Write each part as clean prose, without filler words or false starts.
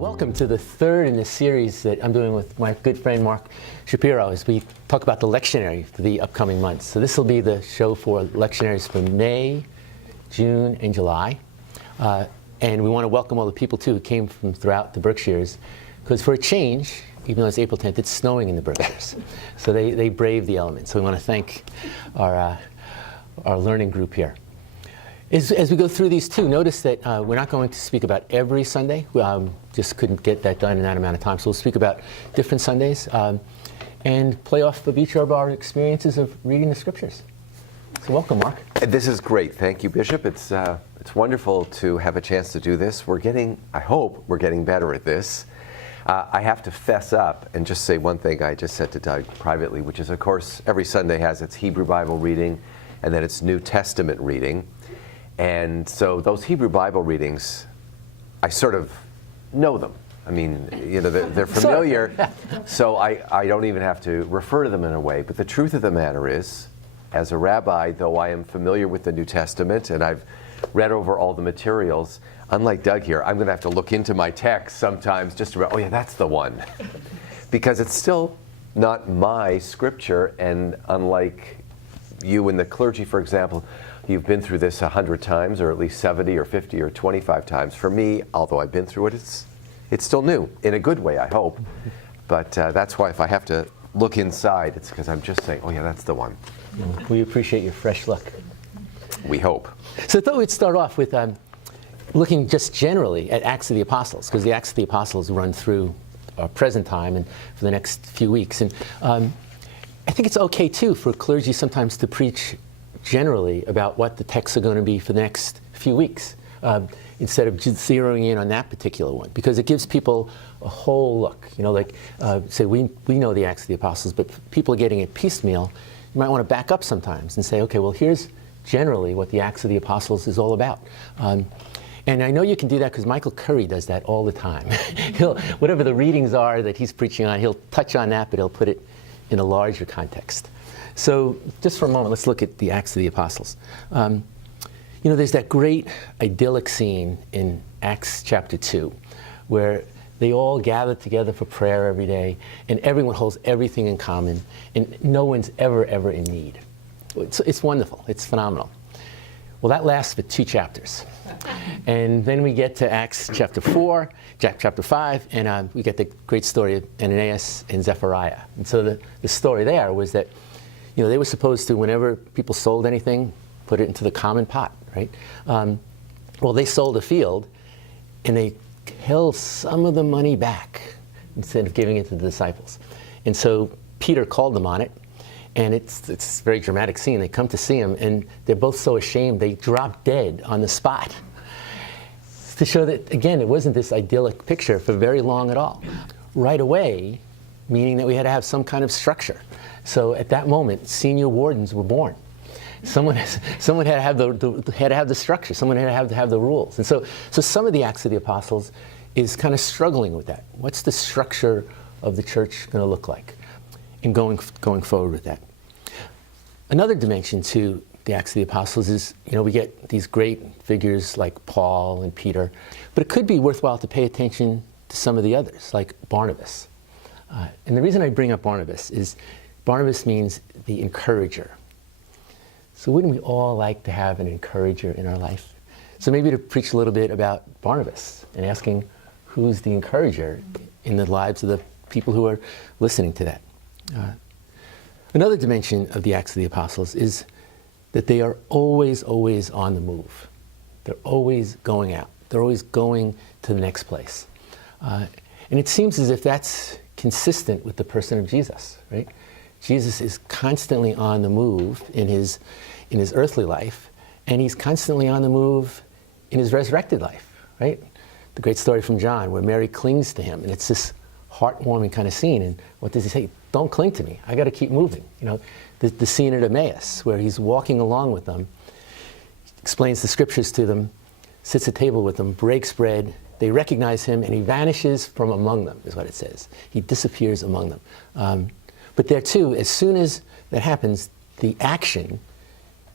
Welcome to the third in the series that I'm doing with my good friend Mark Shapiro as we talk about the lectionary for the upcoming months. So this will be the show for lectionaries for May, June, and July. And we want to welcome all the people, too, who came from throughout the Berkshires. Because for a change, even though it's April 10th, it's snowing in the Berkshires. So they braved the elements. So we want to thank our learning group here. As we go through these two, notice that we're not going to speak about every Sunday. We just couldn't get that done in that amount of time. So we'll speak about different Sundays and play off of each of our experiences of reading the Scriptures. So welcome, Mark. This is great. Thank you, Bishop. It's wonderful to have a chance to do this. I hope we're getting better at this. I have to fess up and just say one thing I just said to Doug privately, which is, of course, every Sunday has its Hebrew Bible reading and then its New Testament reading. And so those Hebrew Bible readings, I sort of know them. I mean, you know, they're familiar, so I don't even have to refer to them in a way. But the truth of the matter is, as a rabbi, though I am familiar with the New Testament and I've read over all the materials, unlike Doug here, I'm going to have to look into my text sometimes just to, oh yeah, that's the one. Because it's still not my scripture, and unlike you and the clergy, for example, you've been through this 100 times, or at least 70 or 50 or 25 times. For me, although I've been through it, it's still new, in a good way, I hope. But that's why if I have to look inside, it's because I'm just saying, oh yeah, that's the one. We appreciate your fresh look. We hope. So I thought we'd start off with looking just generally at Acts of the Apostles, because the Acts of the Apostles run through our present time and for the next few weeks. And I think it's okay, too, for clergy sometimes to preach generally about what the texts are going to be for the next few weeks, instead of just zeroing in on that particular one, because it gives people a whole look. You know, like, say, we know the Acts of the Apostles, but people are getting it piecemeal. You might want to back up sometimes and say, okay, well, here's generally what the Acts of the Apostles is all about. And I know you can do that because Michael Curry does that all the time. Whatever the readings are that he's preaching on, he'll touch on that, but he'll put it in a larger context. So just for a moment, let's look at the Acts of the Apostles. You know, there's that great idyllic scene in Acts chapter 2 where they all gather together for prayer every day, and everyone holds everything in common, and no one's ever in need. It's wonderful. It's phenomenal. Well, that lasts for 2 chapters. And then we get to Acts chapter 4, chapter 5, and we get the great story of Ananias and Zechariah. And so the story there was that, you know, they were supposed to, whenever people sold anything, put it into the common pot, right? Well, they sold a field, and they held some of the money back instead of giving it to the disciples. And so Peter called them on it, and it's a very dramatic scene. They come to see him, and they're both so ashamed, they drop dead on the spot. To show that, again, it wasn't this idyllic picture for very long at all. Right away, meaning that we had to have some kind of structure. So at that moment, senior wardens were born. Someone had to have the structure. Someone had to have the rules. And so some of the Acts of the Apostles is kind of struggling with that. What's the structure of the church going to look like? And going forward with that. Another dimension to the Acts of the Apostles is, you know, we get these great figures like Paul and Peter, but it could be worthwhile to pay attention to some of the others, like Barnabas. And the reason I bring up Barnabas is Barnabas means the encourager. So wouldn't we all like to have an encourager in our life? So maybe to preach a little bit about Barnabas and asking who's the encourager in the lives of the people who are listening to that. Another dimension of the Acts of the Apostles is that they are always on the move. They're always going out. They're always going to the next place. And it seems as if that's consistent with the person of Jesus, right? Jesus is constantly on the move in his earthly life, and he's constantly on the move in his resurrected life, right? The great story from John where Mary clings to him, and it's this heartwarming kind of scene. And what does he say? Don't cling to me. I got to keep moving. You know, the scene at Emmaus where he's walking along with them, explains the scriptures to them, sits at table with them, breaks bread. They recognize him, and he vanishes from among them, is what it says. He disappears among them. But there too, as soon as that happens, the action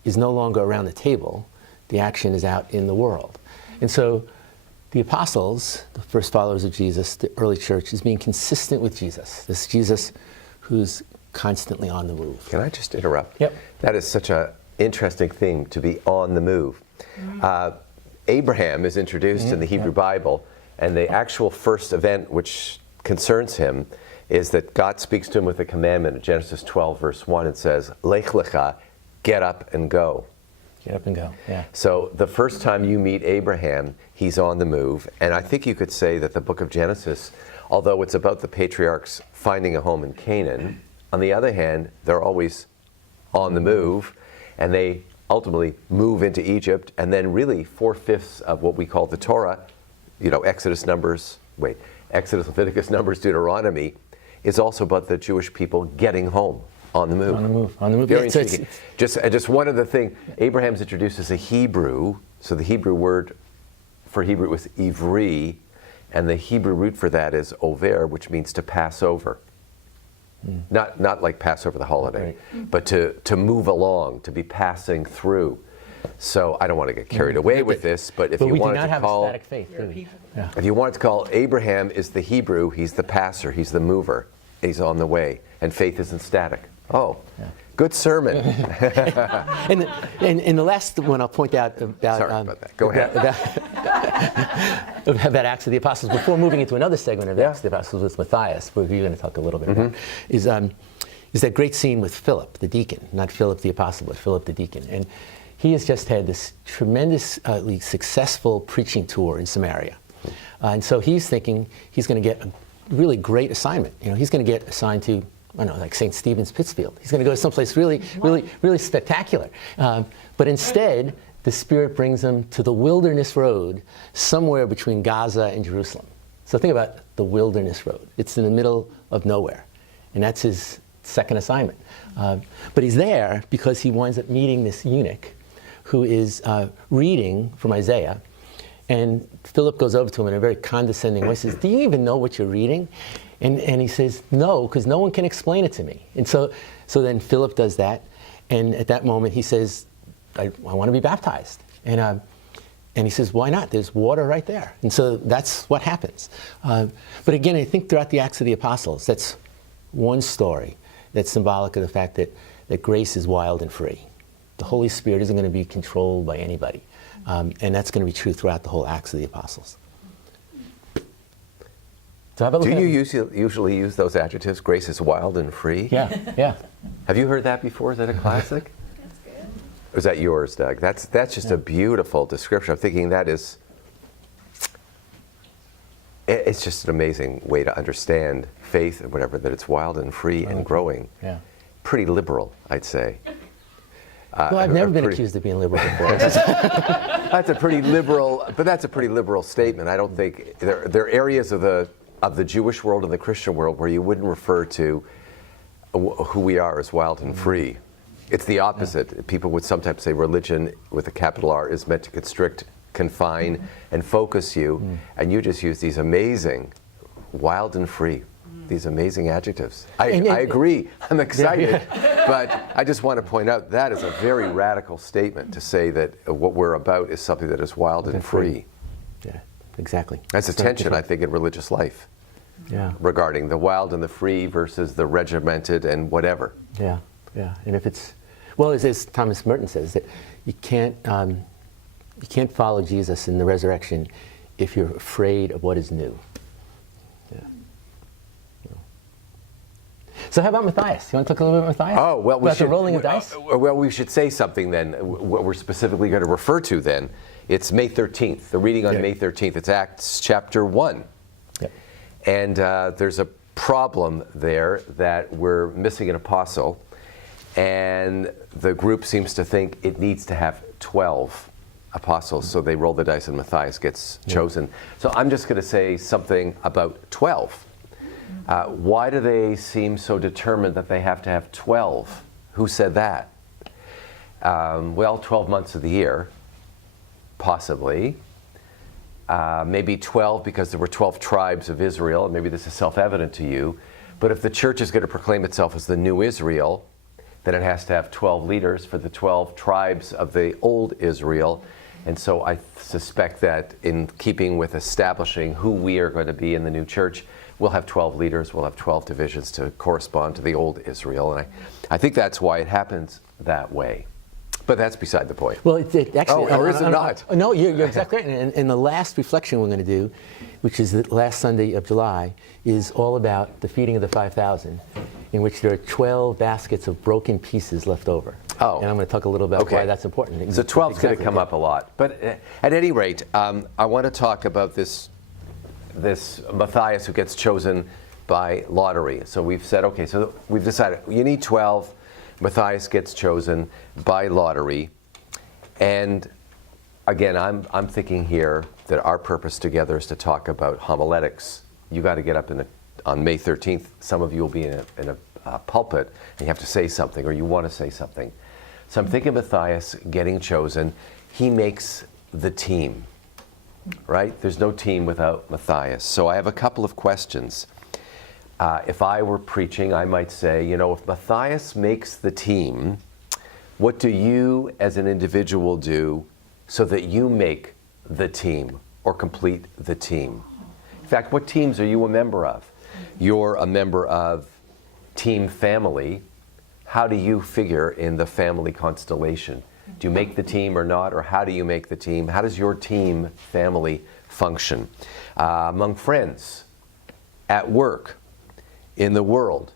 is no longer around the table. The action is out in the world. And so the apostles, the first followers of Jesus, the early church, is being consistent with Jesus. This Jesus who's constantly on the move. Can I just interrupt? Yep. That is such an interesting thing, to be on the move. Abraham is introduced in the Hebrew Bible, and the actual first event which concerns him is that God speaks to him with a commandment in Genesis 12, verse 1, and says, Lech lecha, get up and go. Get up and go, yeah. So the first time you meet Abraham, he's on the move. And I think you could say that the book of Genesis, although it's about the patriarchs finding a home in Canaan, on the other hand, they're always on the move, and they ultimately move into Egypt, and then really 4/5 of what we call the Torah, Exodus, Leviticus, Numbers, Deuteronomy, is also about the Jewish people getting home. On the move. On the move. Very intriguing. Just one other thing. Abraham's introduced as a Hebrew, so the Hebrew word for Hebrew was ivri, and the Hebrew root for that is over, which means to pass over. Not like pass over the holiday, but to move along, to be passing through. So I don't want to get carried away with this, but if you wanted to call, a static faith, do we? Yeah. If you wanted to call Abraham is the Hebrew, he's the passer, he's the mover, he's on the way, and faith isn't static. Oh, good sermon. And the last one I'll point out about, Sorry about that. Go ahead. About Acts of the Apostles, before moving into another segment of Acts of the Apostles with Matthias, where you're going to talk a little bit about, is that great scene with Philip, the deacon, not Philip the apostle, but Philip the deacon. And he has just had this tremendously successful preaching tour in Samaria. And so he's thinking he's going to get a really great assignment. He's going to get assigned to, like St. Stephen's, Pittsfield. He's going to go to someplace really spectacular. But instead, the Spirit brings him to the wilderness road somewhere between Gaza and Jerusalem. So think about the wilderness road. It's in the middle of nowhere. And that's his second assignment. But he's there because he winds up meeting this eunuch who is reading from Isaiah. And Philip goes over to him in a very condescending way, says, do you even know what you're reading? And he says, no, because no one can explain it to me. And so then Philip does that. And at that moment, he says, I want to be baptized. And he says, why not? There's water right there. And so that's what happens. But again, I think throughout the Acts of the Apostles, that's one story that's symbolic of the fact that grace is wild and free. The Holy Spirit isn't going to be controlled by anybody. And that's going to be true throughout the whole Acts of the Apostles. So do you usually use those adjectives? Grace is wild and free? Yeah. Have you heard that before? Is that a classic? That's good. Or is that yours, Doug? That's just a beautiful description. I'm thinking it's just an amazing way to understand faith and whatever, that it's wild and free and growing. Yeah. Pretty liberal, I'd say. Well, I've never been accused of being liberal before. That's a pretty liberal statement. I don't think there are areas of the Jewish world and the Christian world where you wouldn't refer to who we are as wild and free. It's the opposite. Yeah. People would sometimes say religion, with a capital R, is meant to constrict, confine, and focus you, and you just use these amazing, wild and free, these amazing adjectives. I agree. I'm excited, but I just want to point out that is a very radical statement to say that what we're about is something that is wild and free. Yeah, exactly. That's a tension, I think, in religious life. Yeah. Regarding the wild and the free versus the regimented and whatever. Yeah. And if it's, well, as Thomas Merton says, that you can't follow Jesus in the resurrection if you're afraid of what is new. Yeah. So how about Matthias? You want to talk a little bit about Matthias? Oh, well, the rolling of dice? Well, we should say something then. What we're specifically going to refer to then, it's May 13th, the reading on May 13th. It's Acts chapter 1. Yep. And there's a problem there that we're missing an apostle, and the group seems to think it needs to have 12 apostles, so they roll the dice and Matthias gets chosen. So I'm just going to say something about 12. Why do they seem so determined that they have to have 12? Who said that? 12 months of the year, possibly. Maybe 12 because there were 12 tribes of Israel, and maybe this is self-evident to you. But if the church is going to proclaim itself as the new Israel, then it has to have 12 leaders for the 12 tribes of the old Israel. And so I suspect that in keeping with establishing who we are going to be in the new church, we'll have 12 leaders, we'll have 12 divisions to correspond to the old Israel. And I think that's why it happens that way. But that's beside the point. Well, it actually... or is it not? No, you're exactly right. And the last reflection we're going to do, which is the last Sunday of July, is all about the feeding of the 5,000, in which there are 12 baskets of broken pieces left over. Oh. And I'm going to talk a little about why that's important. So 12 is going to come up a lot. But at any rate, I want to talk about this Matthias who gets chosen by lottery. So we've said, okay, so we've decided you need 12. Matthias gets chosen by lottery. And again, I'm thinking here that our purpose together is to talk about homiletics. You got to get up on May 13th. Some of you will be in a pulpit and you have to say something, or you want to say something. So I'm thinking Matthias getting chosen. He makes the team, right? There's no team without Matthias. So I have a couple of questions. If I were preaching, I might say, if Matthias makes the team, what do you as an individual do so that you make the team or complete the team? In fact, what teams are you a member of? You're a member of Team Family. How do you figure in the family constellation? Do you make the team or not? Or how do you make the team? How does your team family function? Among friends, at work, in the world,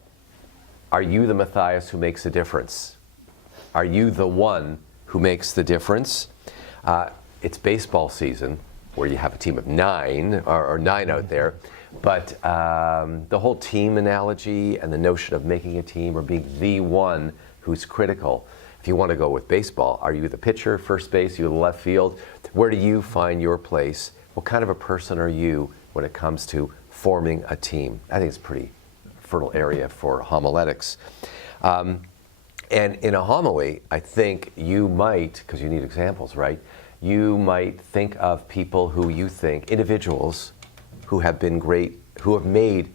are you the Matthias who makes a difference? Are you the one who makes the difference? It's baseball season, where you have a team of 9, or 9 out there, but the whole team analogy and the notion of making a team or being the one who's critical. If you want to go with baseball, are you the pitcher, first base, you the left field? Where do you find your place? What kind of a person are you when it comes to forming a team? I think it's pretty fertile area for homiletics. And in a homily, I think you might, because you need examples, right? You might think of people who you think, individuals who have been great, who have made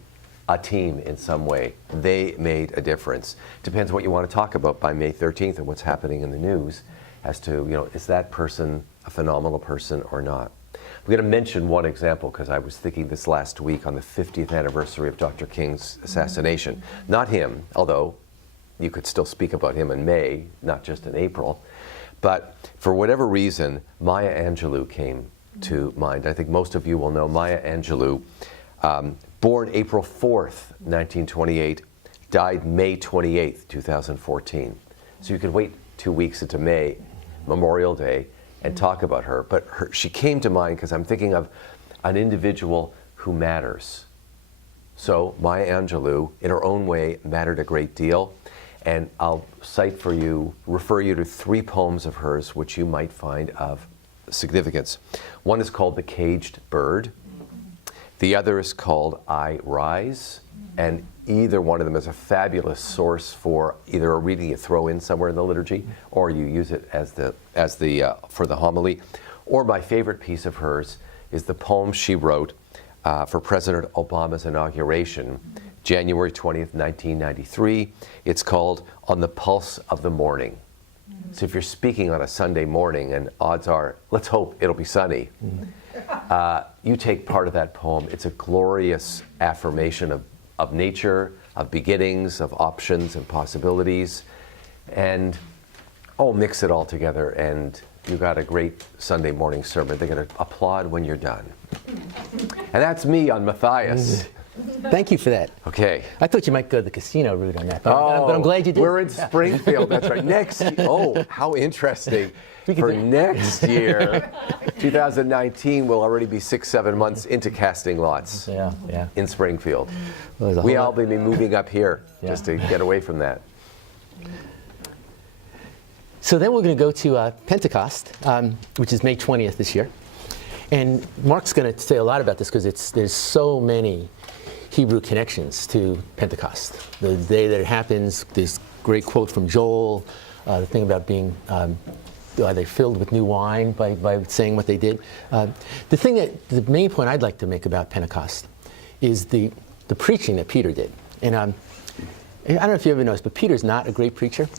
a team in some way. They made a difference. Depends what you want to talk about by May 13th and what's happening in the news as to, is that person a phenomenal person or not? I'm going to mention one example because I was thinking this last week on the 50th anniversary of Dr. King's assassination. Not him, although you could still speak about him in May, not just in April. But for whatever reason, Maya Angelou came to mind. I think most of you will know Maya Angelou, born April 4th, 1928, died May 28th, 2014. So you could wait 2 weeks into May, Memorial Day, and talk about her. But she came to mind because I'm thinking of an individual who matters. So Maya Angelou, in her own way, mattered a great deal. And I'll refer you to 3 poems of hers which you might find of significance. One is called The Caged Bird. The other is called I Rise. And either one of them is a fabulous source for either a reading you throw in somewhere in the liturgy, or you use it for the homily. Or my favorite piece of hers is the poem she wrote for President Obama's inauguration, January 20th, 1993. It's called On the Pulse of the Morning. So if you're speaking on a Sunday morning, and odds are, let's hope it'll be sunny, you take part of that poem. It's a glorious affirmation of nature, of beginnings, of options and possibilities, and mix it all together, and you got a great Sunday morning sermon. They're going to applaud when you're done. And that's me on Matthias. Thank you for that. Okay. I thought you might go the casino route on that, but I'm glad you did. We're in Springfield, that's right. Next year, how interesting. For next year, 2019, we'll already be 6-7 months into casting lots in Springfield. Well, we all be moving up here just to get away from that. So then we're going to go to Pentecost, which is May 20th this year. And Mark's going to say a lot about this because there's so many Hebrew connections to Pentecost. The day that it happens, this great quote from Joel, the thing about being are they filled with new wine by saying what they did. The main point I'd like to make about Pentecost is the preaching that Peter did. And I don't know if you ever noticed, but Peter's not a great preacher.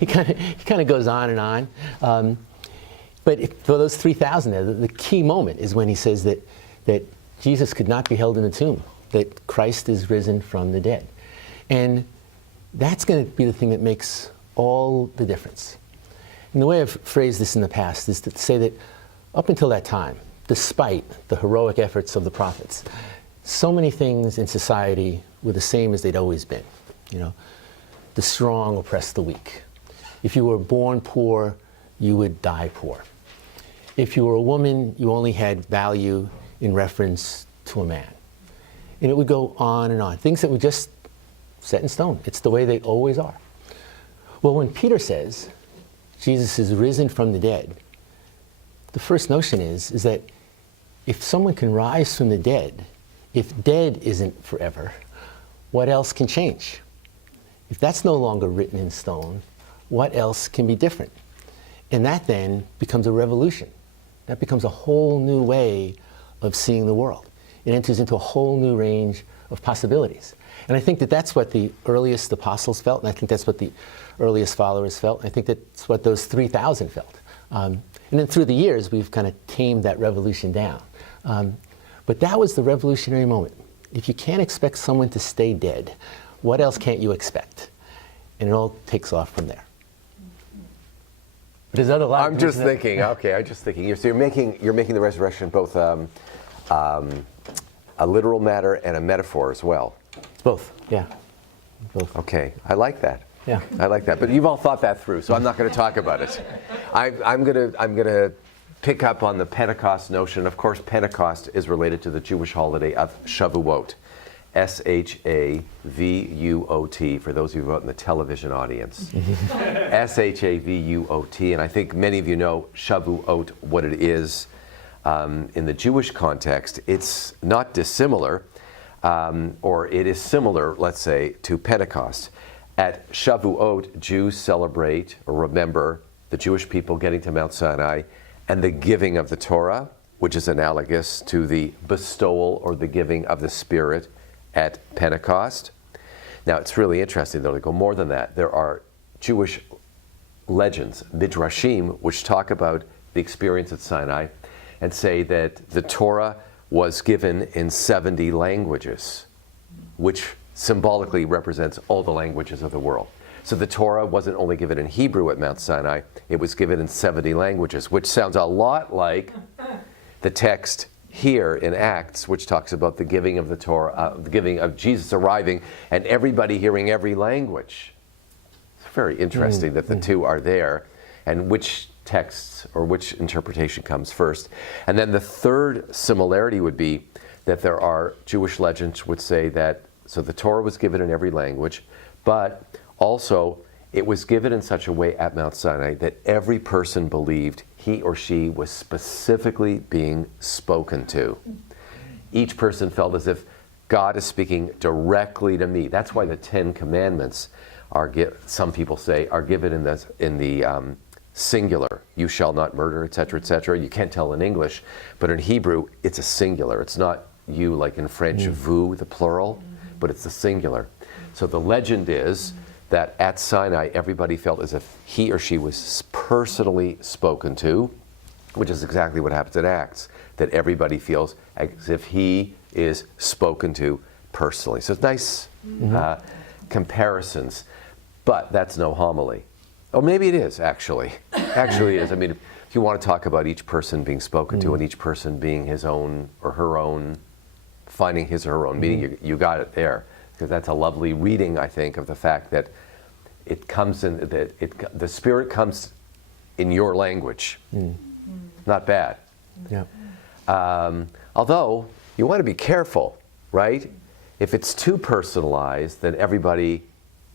He kind of goes on and on. But for those 3,000 there, the key moment is when he says that Jesus could not be held in the tomb, that Christ is risen from the dead. And that's going to be the thing that makes all the difference. And the way I've phrased this in the past is to say that up until that time, despite the heroic efforts of the prophets, so many things in society were the same as they'd always been. You know, the strong oppress the weak. If you were born poor, you would die poor. If you were a woman, you only had value in reference to a man. And it would go on and on. Things that were just set in stone. It's the way they always are. Well, when Peter says Jesus is risen from the dead, the first notion is that if someone can rise from the dead, if dead isn't forever, what else can change? If that's no longer written in stone, what else can be different? And that then becomes a revolution. That becomes a whole new way of seeing the world. It enters into a whole new range of possibilities. And I think that that's what the earliest apostles felt, and I think that's what the earliest followers felt, and I think that's what those 3,000 felt. And then through the years, we've kind of tamed that revolution down. But that was the revolutionary moment. If you can't expect someone to stay dead, what else can't you expect? And it all takes off from there. But there's other lines. I'm just thinking. So you're making the resurrection both a literal matter and a metaphor as well. It's both. Yeah. Both. Okay, I like that. Yeah. I like that. But you've all thought that through, so I'm not going to talk about it. I'm going to pick up on the Pentecost notion. Of course, Pentecost is related to the Jewish holiday of Shavuot. S-H-A-V-U-O-T, for those of you out in the television audience. S-H-A-V-U-O-T, and I think many of you know Shavuot, what it is. In the Jewish context, it's not dissimilar, or it is similar, let's say, to Pentecost. At Shavuot, Jews celebrate or remember the Jewish people getting to Mount Sinai and the giving of the Torah, which is analogous to the bestowal or the giving of the Spirit at Pentecost. Now, it's really interesting, though, to go more than that. There are Jewish legends, midrashim, which talk about the experience at Sinai and say that the Torah was given in 70 languages, which symbolically represents all the languages of the world. So the Torah wasn't only given in Hebrew at Mount Sinai, it was given in 70 languages, which sounds a lot like the text here in Acts, which talks about the giving of the Torah, the giving of Jesus arriving, and everybody hearing every language. It's very interesting that the two are there, and which texts or which interpretation comes first. And then the third similarity would be that there are Jewish legends which say that, so the Torah was given in every language, but also it was given in such a way at Mount Sinai that every person believed he or she was specifically being spoken to. Each person felt as if God is speaking directly to me. That's why the 10 Commandments are, some people say, are given in the singular. You shall not murder, etc., etc. You can't tell in English, but in Hebrew, it's a singular. It's not you like in French, vous, the plural, but it's the singular. So the legend is that at Sinai, everybody felt as if he or she was personally spoken to, which is exactly what happens in Acts, that everybody feels as if he is spoken to personally. So it's nice comparisons, but that's no homily. Or maybe it is, actually. Actually it is. I mean, if you want to talk about each person being spoken to and each person being his own or her own, finding his or her own meaning, you got it there. Because that's a lovely reading, I think, of the fact that it comes in, that the Spirit comes in your language. Not bad. Yeah. Although, you want to be careful, right? If it's too personalized, then everybody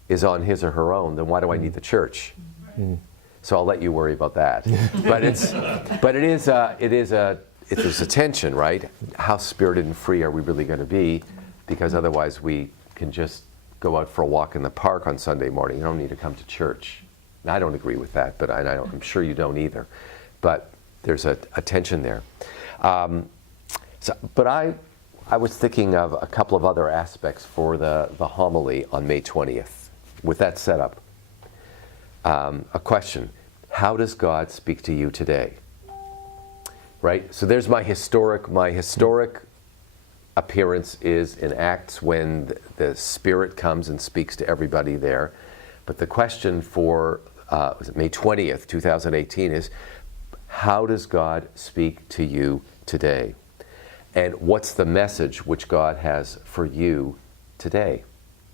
is on his or her own, then why do I need the church? So I'll let you worry about that. There's a tension, right? How spirited and free are we really going to be? Because otherwise we can just go out for a walk in the park on Sunday morning. You don't need to come to church. And I don't agree with that, but I'm sure you don't either. But there's a tension there. But I was thinking of a couple of other aspects for the homily on May 20th. With that set up, a question: how does God speak to you today? right? So there's my historic appearance is in Acts when the Spirit comes and speaks to everybody there. But the question for was it May 20th, 2018 is, how does God speak to you today? And what's the message which God has for you today?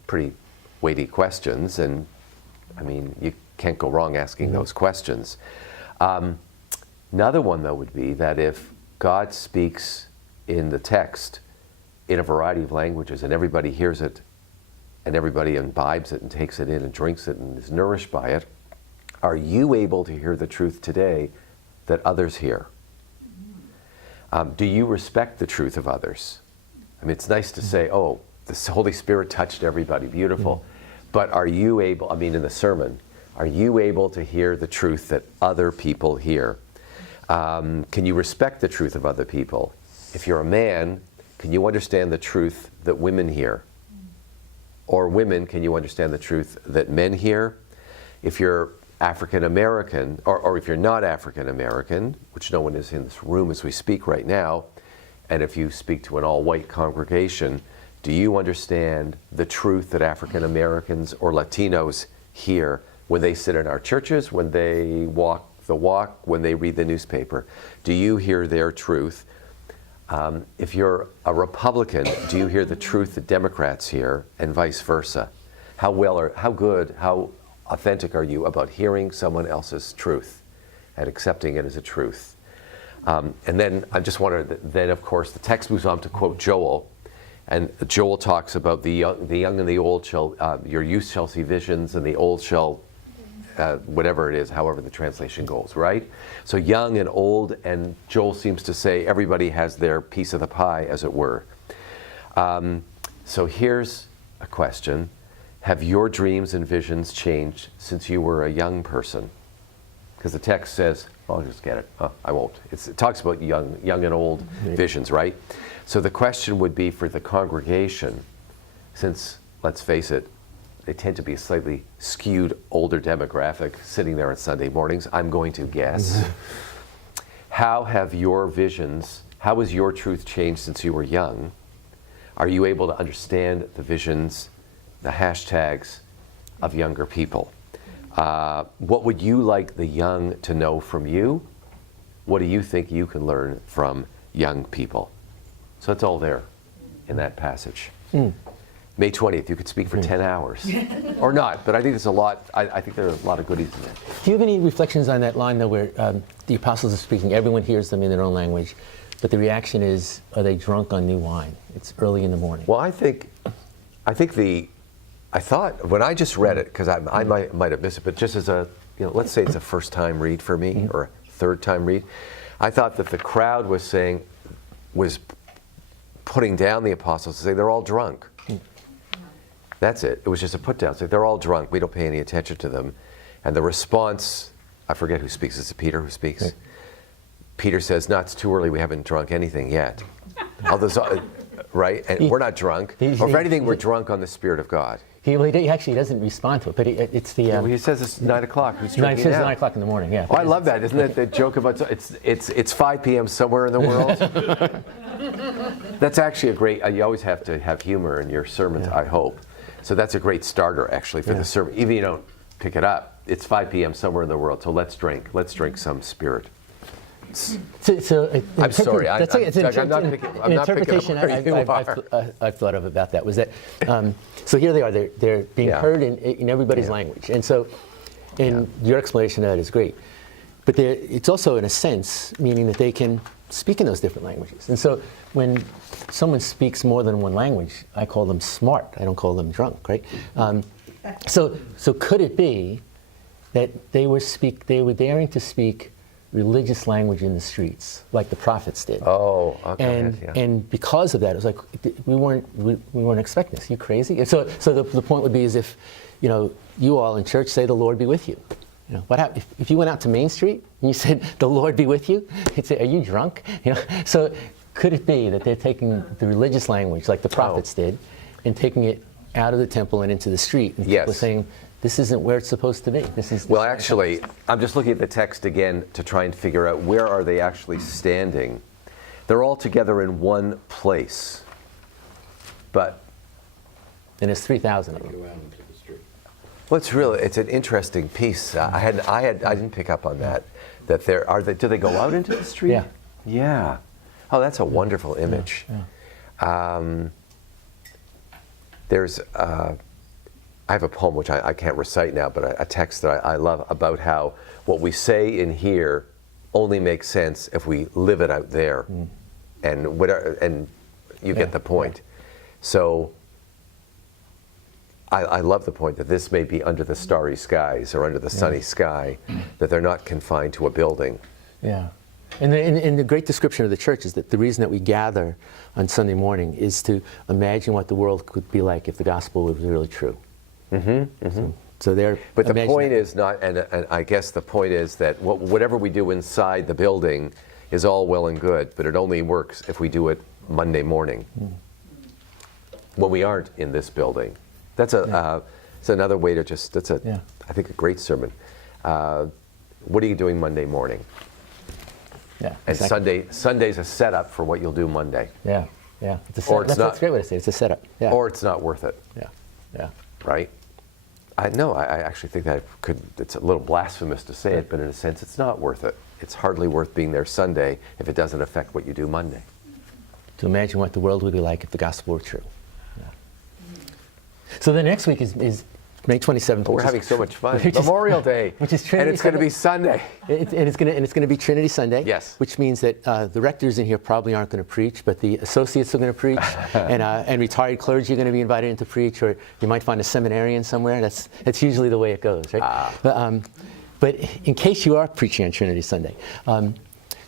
Pretty weighty questions, and I mean, you can't go wrong asking those questions. Another one, though, would be that if God speaks in the text in a variety of languages and everybody hears it and everybody imbibes it and takes it in and drinks it and is nourished by it, are you able to hear the truth today that others hear? Do you respect the truth of others? I mean, it's nice to say, oh, the Holy Spirit touched everybody, beautiful. But are you able, I mean, in the sermon, are you able to hear the truth that other people hear? Can you respect the truth of other people? If you're a man, can you understand the truth that women hear? Or women, can you understand the truth that men hear? If you're African American, or if you're not African American, which no one is in this room as we speak right now, and if you speak to an all-white congregation, do you understand the truth that African Americans or Latinos hear when they sit in our churches, when they walk the walk, when they read the newspaper? Do you hear their truth? If you're a Republican, do you hear the truth that Democrats hear, and vice versa? How good, how authentic are you about hearing someone else's truth and accepting it as a truth? And then I just wanted, then of course the text moves on to quote Joel, and Joel talks about the young and the old shall, your youth shall see visions, and the old shall, whatever it is, however the translation goes, right? So young and old, and Joel seems to say everybody has their piece of the pie, as it were. So here's a question. Have your dreams and visions changed since you were a young person? Because the text says, I'll just get it. I won't. It talks about young and old visions, right? So the question would be for the congregation, since, let's face it, they tend to be a slightly skewed older demographic sitting there on Sunday mornings, I'm going to guess. How have your visions, how has your truth changed since you were young? Are you able to understand the visions, the hashtags of younger people? What would you like the young to know from you? What do you think you can learn from young people? So it's all there in that passage. May 20th, you could speak for 10 hours. Or not, but I think there's a lot, I think there are a lot of goodies in there. Do you have any reflections on that line, though, where the apostles are speaking, everyone hears them in their own language, but the reaction is, are they drunk on new wine? It's early in the morning. Well, I thought, when I just read it, because I might have missed it, but just as a, let's say it's a first time read for me, or a third time read, I thought that the crowd was putting down the apostles to say they're all drunk. That's it. It was just a put down. It's like they're all drunk. We don't pay any attention to them. And the response, I forget who speaks. Is it Peter who speaks? Right. Peter says, "No, it's too early. We haven't drunk anything yet." Right? And we're not drunk. Or if anything, we're drunk on the Spirit of God. He actually doesn't respond to it, but it's the... he says it's 9 o'clock. Who's drinking now? He says now? 9 o'clock in the morning, yeah. Oh, I love that. Isn't that the joke about it's 5 p.m. somewhere in the world? That's actually a great... you always have to have humor in your sermons, I hope. So that's a great starter, actually, for the sermon. Even if you don't pick it up, it's 5 p.m. somewhere in the world, so let's drink. Let's drink some spirit. I'm sorry. I'm not picking interpretation I've thought of about that was that, so here they are, they're being heard in everybody's language. And so, your explanation of that is great. But it's also, in a sense, meaning that they can speak in those different languages. And so when someone speaks more than one language, I call them smart. I don't call them drunk, right? So could it be that they were daring to speak religious language in the streets, like the prophets did? Oh, okay. And because of that, it was like we weren't expecting this. You crazy? And so the point would be as if, you all in church say the Lord be with you. What happened if you went out to Main Street and you said the Lord be with you? He'd say, are you drunk? So could it be that they're taking the religious language, like the prophets did, and taking it out of the temple and into the street? And people are saying, this isn't where it's supposed to be. This is Well, actually, I'm just looking at the text again to try and figure out where are they actually standing. They're all together in one place, but and there's 3,000 of them. well, it's an interesting piece. I didn't pick up on that. That do they go out into the street? Yeah. Yeah. Oh, that's a wonderful image. Yeah. There's I have a poem which I can't recite now, but a text that I love about how what we say in here only makes sense if we live it out there, and you get the point. So I love the point that this may be under the starry skies or under the sunny sky, that they're not confined to a building. Yeah. And the great description of the church is that the reason that we gather on Sunday morning is to imagine what the world could be like if the gospel was really true. So they're. But the point is not, and I guess the point is that whatever we do inside the building is all well and good, but it only works if we do it Monday morning when we aren't in this building. That's it's another way to just. That's I think a great sermon. What are you doing Monday morning? Yeah. And exactly. Sunday's a setup for what you'll do Monday. Yeah. Yeah. That's a great way to say it. It's a setup. Yeah. Or it's not worth it. Yeah. Yeah. Right? I actually think that it's a little blasphemous to say it, but in a sense it's not worth it. It's hardly worth being there Sunday if it doesn't affect what you do Monday. To imagine what the world would be like if the gospel were true. Yeah. So the next week is May 27th. We're having so much fun. Memorial Day. Which is Trinity and it's going to be Sunday. It's going to be Trinity Sunday. Yes. Which means that the rectors in here probably aren't going to preach, but the associates are going to preach, and retired clergy are going to be invited in to preach, or you might find a seminarian somewhere. That's usually the way it goes, right? But in case you are preaching on Trinity Sunday,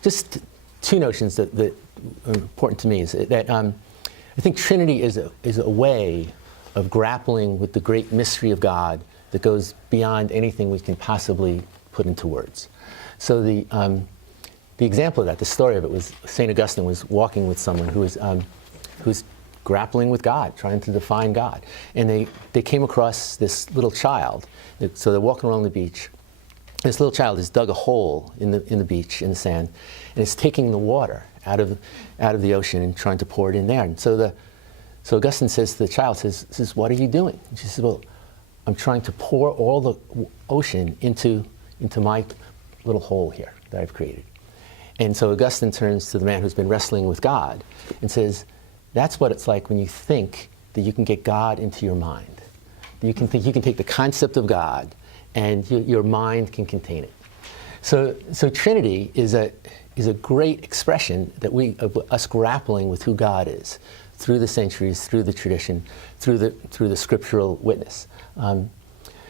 just two notions that are important to me is that I think Trinity is a way of grappling with the great mystery of God that goes beyond anything we can possibly put into words. So the example of that, the story of it, was St. Augustine was walking with someone who was grappling with God, trying to define God. And they came across this little child. So they're walking along the beach. This little child has dug a hole in the beach, in the sand, and is taking the water out of the ocean and trying to pour it in there. And so Augustine says to the child, says, "What are you doing?" And she says, "Well, I'm trying to pour all the ocean into my little hole here that I've created." And so Augustine turns to the man who's been wrestling with God and says, "That's what it's like when you think that you can get God into your mind. You can take the concept of God and your mind can contain it." So Trinity is a great expression of us grappling with who God is through the centuries, through the tradition, through the scriptural witness.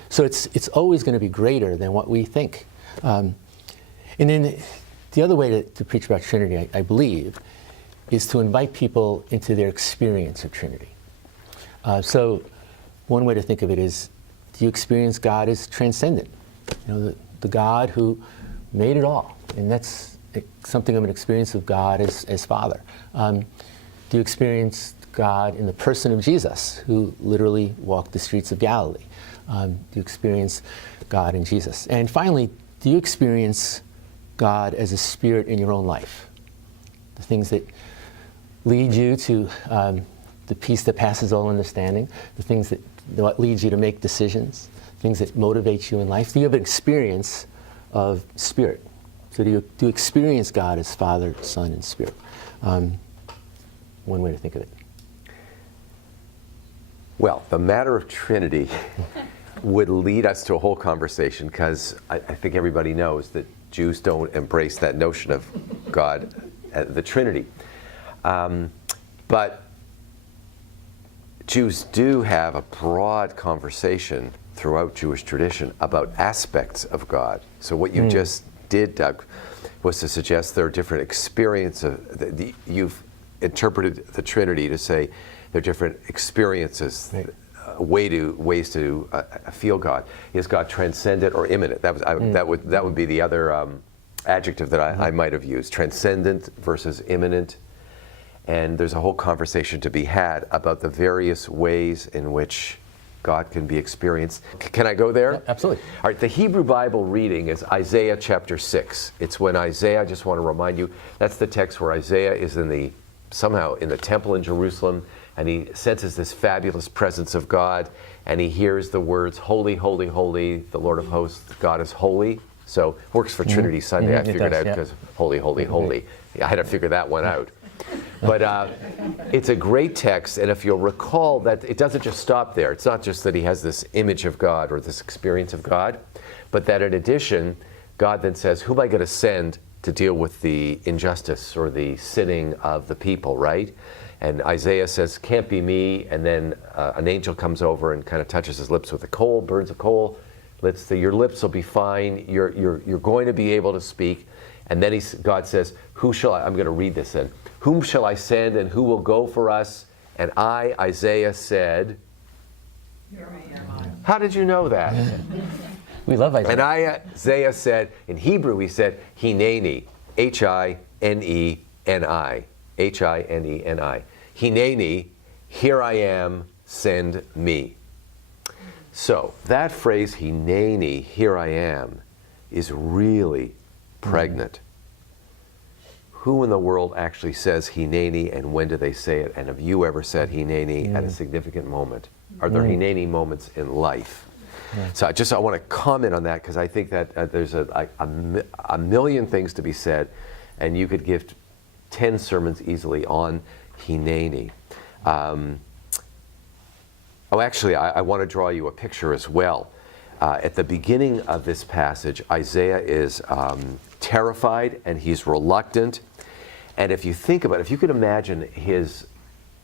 So it's always going to be greater than what we think. And then the other way to preach about Trinity, I believe, is to invite people into their experience of Trinity. So one way to think of it is, do you experience God as transcendent? You know, the God who made it all. And that's something of an experience of God as Father. Do you experience God in the person of Jesus, who literally walked the streets of Galilee? Do you experience God in Jesus? And finally, do you experience God as a spirit in your own life? The things that lead you to the peace that passes all understanding, the things that lead you to make decisions, things that motivate you in life. Do you have an experience of spirit? So do you experience God as Father, Son, and Spirit? One way to think of it. Well, the matter of Trinity would lead us to a whole conversation, because I think everybody knows that Jews don't embrace that notion of God, the Trinity. But Jews do have a broad conversation throughout Jewish tradition about aspects of God. So what you just did, Doug, was to suggest there are different experiences. You've interpreted the Trinity to say there are different experiences, right. Ways to feel God. Is God transcendent or immanent? That would be the other adjective that I might have used: transcendent versus immanent. And there's a whole conversation to be had about the various ways in which God can be experienced. Can I go there? Yeah, absolutely. All right, the Hebrew Bible reading is Isaiah chapter 6. It's when Isaiah, I just want to remind you, that's the text where Isaiah is somehow in the temple in Jerusalem, and he senses this fabulous presence of God, and he hears the words, holy, holy, holy, the Lord of hosts, God is holy. So works for Trinity Sunday, I figured out, because holy, holy, holy. Yeah, I had to figure that one out. But it's a great text, and if you'll recall that it doesn't just stop there. It's not just that he has this image of God or this experience of God, but that in addition, God then says, who am I going to send to deal with the injustice or the sinning of the people, right? And Isaiah says, can't be me, and then an angel comes over and kind of touches his lips with a coal, burns a coal. Your lips will be fine, you're going to be able to speak. And then God says, I'm going to read this in. Whom shall I send, and who will go for us? And I, Isaiah, said, here I am. How did you know that? We love Isaiah. And Isaiah said, in Hebrew he said, Hineni, Hineni, Hineni. Hineni, here I am, send me. So that phrase, Hineni, here I am, is really pregnant. Who in the world actually says Hineni, and when do they say it? And have you ever said Hineni at a significant moment? Are there Hineni moments in life? So I want to comment on that, because I think that there's a million things to be said, and you could give 10 sermons easily on Hineni. Actually, I want to draw you a picture as well. At the beginning of this passage, Isaiah is terrified and he's reluctant. And if you think about it, if you could imagine his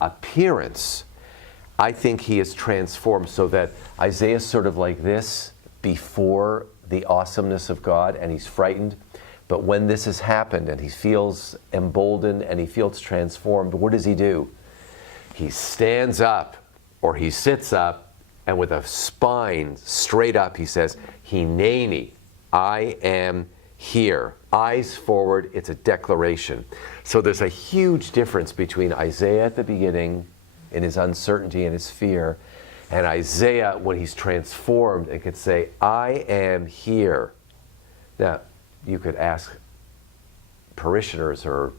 appearance, I think he is transformed so that Isaiah's sort of like this before the awesomeness of God, and he's frightened. But when this has happened and he feels emboldened and he feels transformed, what does he do? He stands up, or he sits up, and with a spine straight up, he says, Hineni, I am here. Eyes forward, it's a declaration. So there's a huge difference between Isaiah at the beginning in his uncertainty and his fear, and Isaiah when he's transformed and could say, I am here. Now, you could ask parishioners or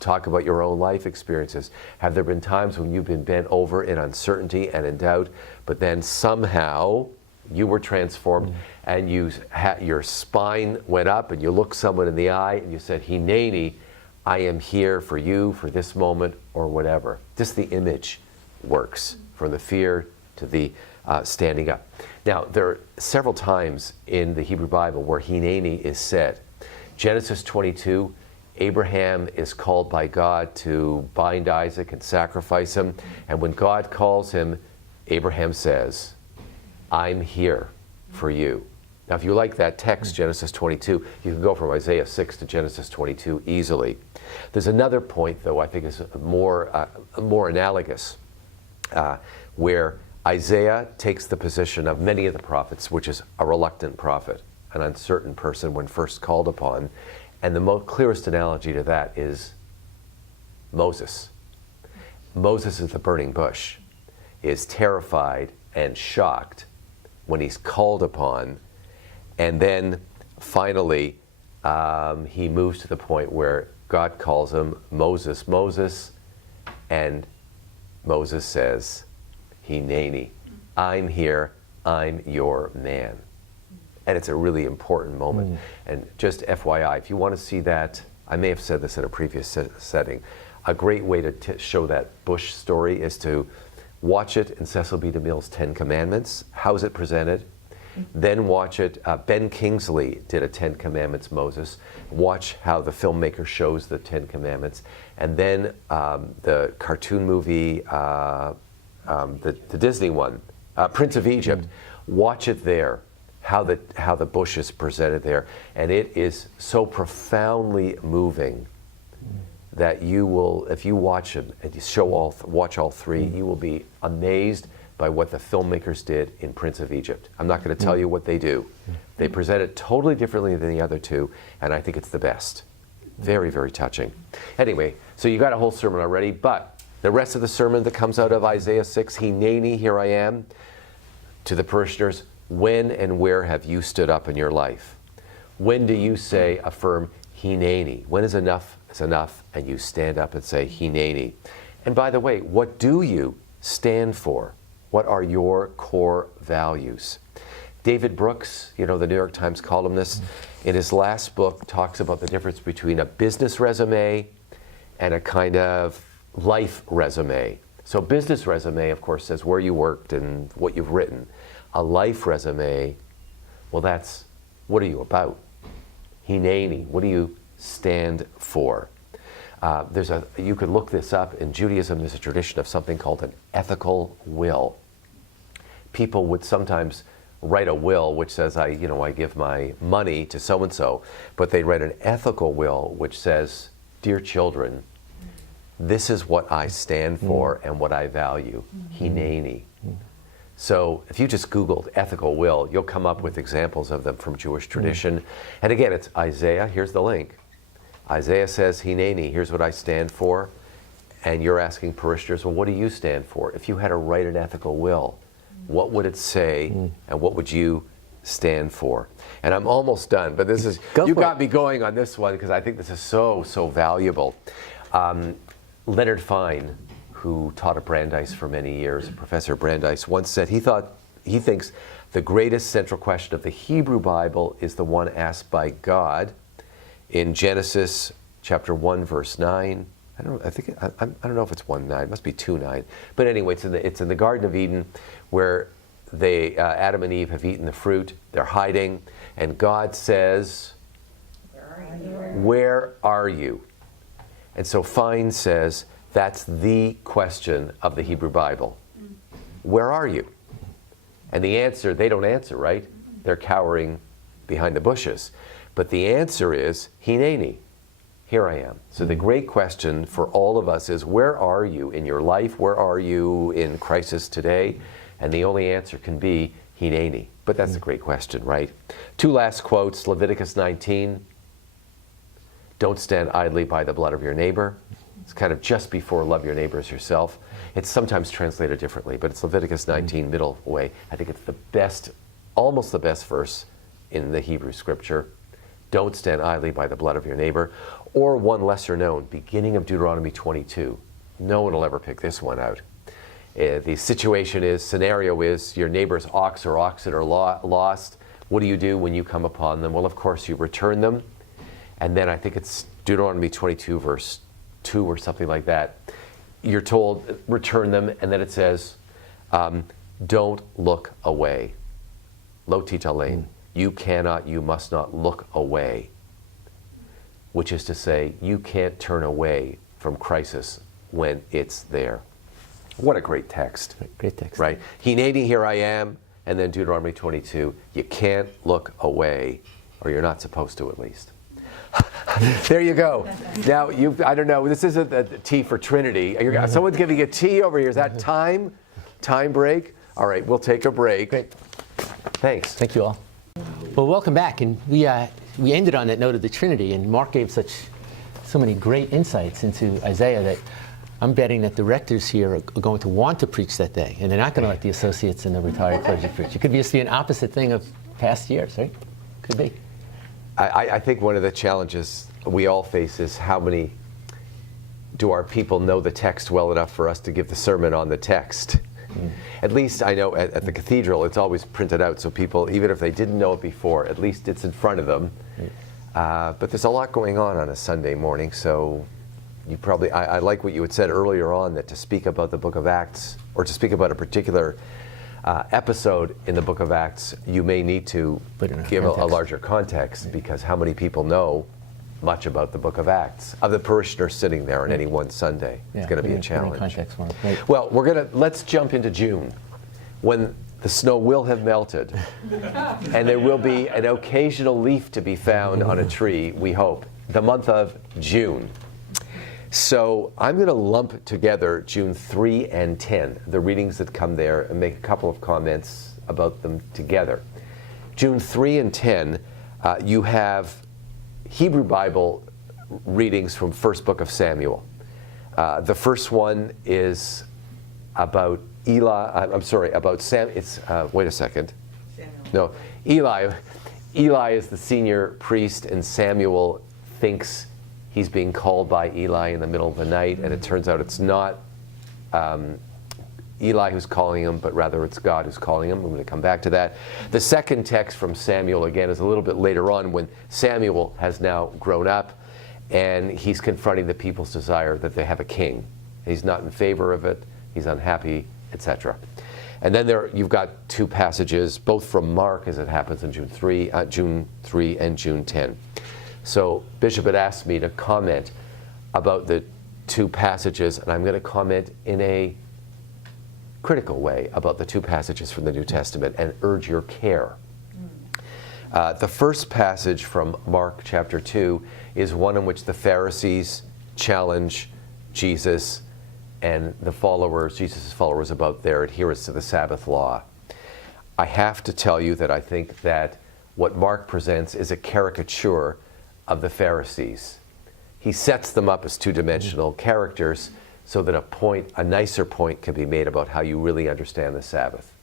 talk about your own life experiences. Have there been times when you've been bent over in uncertainty and in doubt, but then somehow you were transformed and your spine went up and you looked someone in the eye and you said, Hineni, I am here for you, for this moment, or whatever. Just the image works, from the fear to the standing up. Now, there are several times in the Hebrew Bible where Hineni is said. Genesis 22, Abraham is called by God to bind Isaac and sacrifice him. And when God calls him, Abraham says, I'm here for you. Now, if you like that text, Genesis 22, you can go from Isaiah 6 to Genesis 22 easily. There's another point, though, I think is more analogous, where Isaiah takes the position of many of the prophets, which is a reluctant prophet, an uncertain person when first called upon. And the clearest analogy to that is Moses. Moses is the burning bush, is terrified and shocked when he's called upon, and then finally he moves to the point where God calls him Moses, Moses, and Moses says, Hineni, I'm here, I'm your man. And it's a really important moment. And just FYI, if you want to see that, I may have said this in a previous setting, a great way to show that bush story is to watch it in Cecil B. DeMille's 10 Commandments. How is it presented? Then watch it. Ben Kingsley did a 10 Commandments Moses. Watch how the filmmaker shows the 10 Commandments. And then the cartoon movie, the Disney one, Prince of Egypt. Watch it there. How the bush is presented there, and it is so profoundly moving that you will, if you watch it and you watch all three, you will be amazed by what the filmmakers did in Prince of Egypt. I'm not going to tell you what they do. They present it totally differently than the other two, and I think it's the best. Very, very touching. Anyway, so you got a whole sermon already, but the rest of the sermon that comes out of Isaiah 6, Hineni, here I am. To the parishioners, when and where have you stood up in your life? When do you say, affirm, Hineni? When is enough and you stand up and say, Hineni? And by the way, what do you stand for? What are your core values? David Brooks, the New York Times columnist, in his last book talks about the difference between a business resume and a kind of life resume. So business resume, of course, says where you worked and what you've written. A life resume, well, that's what are you about? Hineni, what do you stand for? You could look this up. In Judaism, there's a tradition of something called an ethical will. People would sometimes write a will which says, I give my money to so-and-so, but they write an ethical will which says, dear children, this is what I stand for and what I value, Hineni. So if you just Googled ethical will, you'll come up with examples of them from Jewish tradition. And again, it's Isaiah, here's the link. Isaiah says, Hineni, here's what I stand for. And you're asking parishioners, well, what do you stand for? If you had to write an ethical will, what would it say and what would you stand for? And I'm almost done, but this is, you got me going on this one because I think this is so, so valuable. Leonard Fine, who taught at Brandeis for many years, Professor Brandeis, once said he thinks the greatest central question of the Hebrew Bible is the one asked by God in Genesis chapter 1, verse 9. I don't know if it's 1:9. It must be 2:9. But anyway, it's in the Garden of Eden, where Adam and Eve have eaten the fruit. They're hiding, and God says, "Where are you?" And so Fine says that's the question of the Hebrew Bible. Where are you? And the answer, they don't answer, right? They're cowering behind the bushes. But the answer is, Hineni, here I am. So the great question for all of us is, where are you in your life? Where are you in crisis today? And the only answer can be, Hineni. But that's a great question, right? Two last quotes, Leviticus 19. Don't stand idly by the blood of your neighbor. It's kind of just before love your neighbor as yourself. It's sometimes translated differently, but it's Leviticus 19, middle way. I think it's the best, almost the best verse in the Hebrew scripture. Don't stand idly by the blood of your neighbor. Or one lesser known, beginning of Deuteronomy 22. No one will ever pick this one out. The scenario is your neighbor's ox or oxen are lost. What do you do when you come upon them? Well, of course, you return them. And then I think it's Deuteronomy 22, verse 2 or something like that. You're told, return them, and then it says, don't look away. Lo titalein. You must not look away. Which is to say, you can't turn away from crisis when it's there. What a great text. Great text. Right? Hineni, here I am, and then Deuteronomy 22, you can't look away, or you're not supposed to at least. There you go. Now, I don't know, this isn't a T for Trinity. Someone's giving a T over here. Is that time? Time break? All right, we'll take a break. Great. Thanks. Thank you all. Well, welcome back. And we ended on that note of the Trinity, and Mark gave so many great insights into Isaiah that I'm betting that the rectors here are going to want to preach that day, and they're not going to let the associates and the retired clergy preach. It could just be an opposite thing of past years, right? Could be. I think one of the challenges we all face is how many do our people know the text well enough for us to give the sermon on the text? At least I know at the cathedral it's always printed out, so people, even if they didn't know it before, at least it's in front of them. But there's a lot going on a Sunday morning, so you probably, I like what you had said earlier on, that to speak about the book of Acts, or to speak about a particular episode in the book of Acts, you may need to give a larger context, because how many people know much about the book of Acts of the parishioners sitting there on any one Sunday? It's going to be a challenge. Context for it. Right. Well, let's jump into June, when the snow will have melted, and there will be an occasional leaf to be found on a tree, we hope, the month of June. So I'm going to lump together June 3 and 10, the readings that come there, and make a couple of comments about them together. June 3 and 10, you have Hebrew Bible readings from first book of Samuel. The first one is about Eli. I'm sorry, about Sam. It's wait a second. Samuel. No, Eli. Eli is the senior priest, and Samuel thinks he's being called by Eli in the middle of the night, and it turns out it's not Eli who's calling him, but rather it's God who's calling him. I'm going to come back to that. The second text from Samuel, again, is a little bit later on when Samuel has now grown up, and he's confronting the people's desire that they have a king. He's not in favor of it. He's unhappy, etc. And then you've got two passages, both from Mark, as it happens in June 3 and June 10. So Bishop had asked me to comment about the two passages, and I'm going to comment in a critical way about the two passages from the New Testament and urge your care. The first passage from Mark chapter 2 is one in which the Pharisees challenge Jesus and the followers, Jesus' followers, about their adherence to the Sabbath law. I have to tell you that I think that what Mark presents is a caricature of the Pharisees. He sets them up as two-dimensional characters so that a nicer point can be made about how you really understand the Sabbath.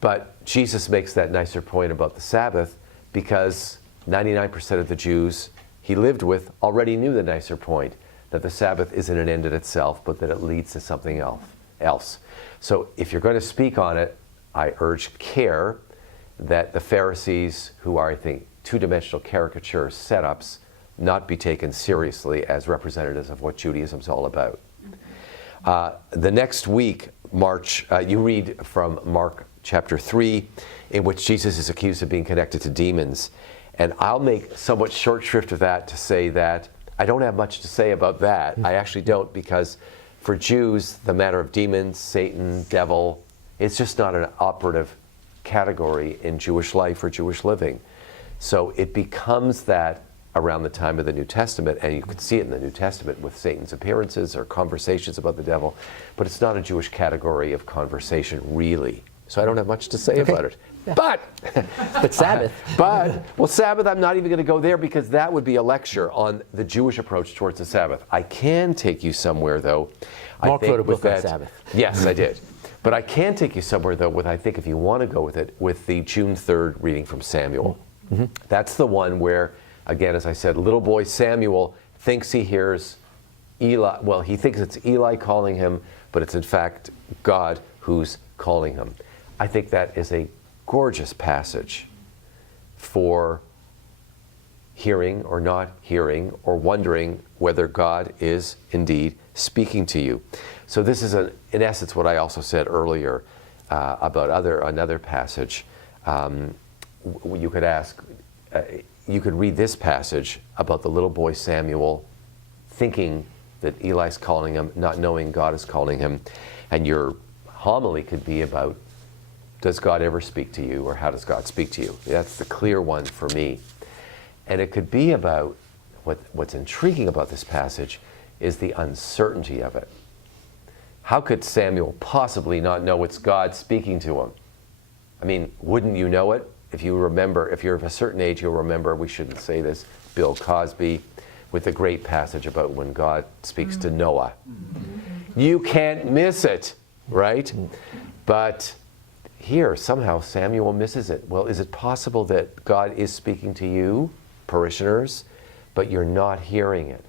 But Jesus makes that nicer point about the Sabbath because 99% of the Jews he lived with already knew the nicer point, that the Sabbath isn't an end in itself, but that it leads to something else. So if you're going to speak on it, I urge care that the Pharisees, who are, I think, two-dimensional caricature setups, not be taken seriously as representatives of what Judaism's all about. The next week, you read from Mark chapter 3, in which Jesus is accused of being connected to demons. And I'll make somewhat short shrift of that to say that I don't have much to say about that. I actually don't, because for Jews, the matter of demons, Satan, devil, it's just not an operative category in Jewish life or Jewish living. So it becomes that around the time of the New Testament, and you can see it in the New Testament with Satan's appearances or conversations about the devil, but it's not a Jewish category of conversation, really. So I don't have much to say about it. Yeah. But Sabbath. Sabbath, I'm not even going to go there because that would be a lecture on the Jewish approach towards the Sabbath. I can take you somewhere, though. Mark wrote a book on Sabbath. Yes, I did. But I can take you somewhere, though, with, I think, if you want to go with it, with the June 3rd reading from Samuel. Mm-hmm. That's the one where, again, as I said, little boy Samuel thinks he hears Eli. Well, he thinks it's Eli calling him, but it's in fact God who's calling him. I think that is a gorgeous passage for hearing or not hearing or wondering whether God is indeed speaking to you. So this is, in essence, what I also said earlier about another passage. You could ask, you could read this passage about the little boy Samuel thinking that Eli's calling him, not knowing God is calling him, and your homily could be about, does God ever speak to you, or how does God speak to you? That's the clear one for me. And it could be about, what's intriguing about this passage is the uncertainty of it. How could Samuel possibly not know it's God speaking to him? I mean, wouldn't you know it? If you remember, if you're of a certain age, you'll remember, we shouldn't say this, Bill Cosby, with the great passage about when God speaks to Noah. You can't miss it, right? But here, somehow, Samuel misses it. Well, is it possible that God is speaking to you, parishioners, but you're not hearing it?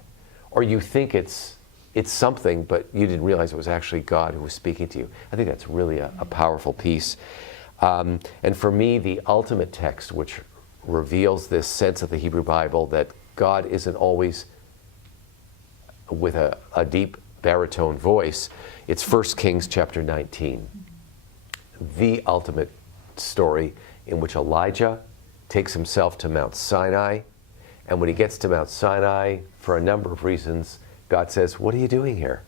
Or you think it's something, but you didn't realize it was actually God who was speaking to you. I think that's really a powerful piece. And for me, the ultimate text, which reveals this sense of the Hebrew Bible that God isn't always with a deep baritone voice, it's 1 Kings chapter 19. The ultimate story in which Elijah takes himself to Mount Sinai. And when he gets to Mount Sinai, for a number of reasons, God says, "What are you doing here?"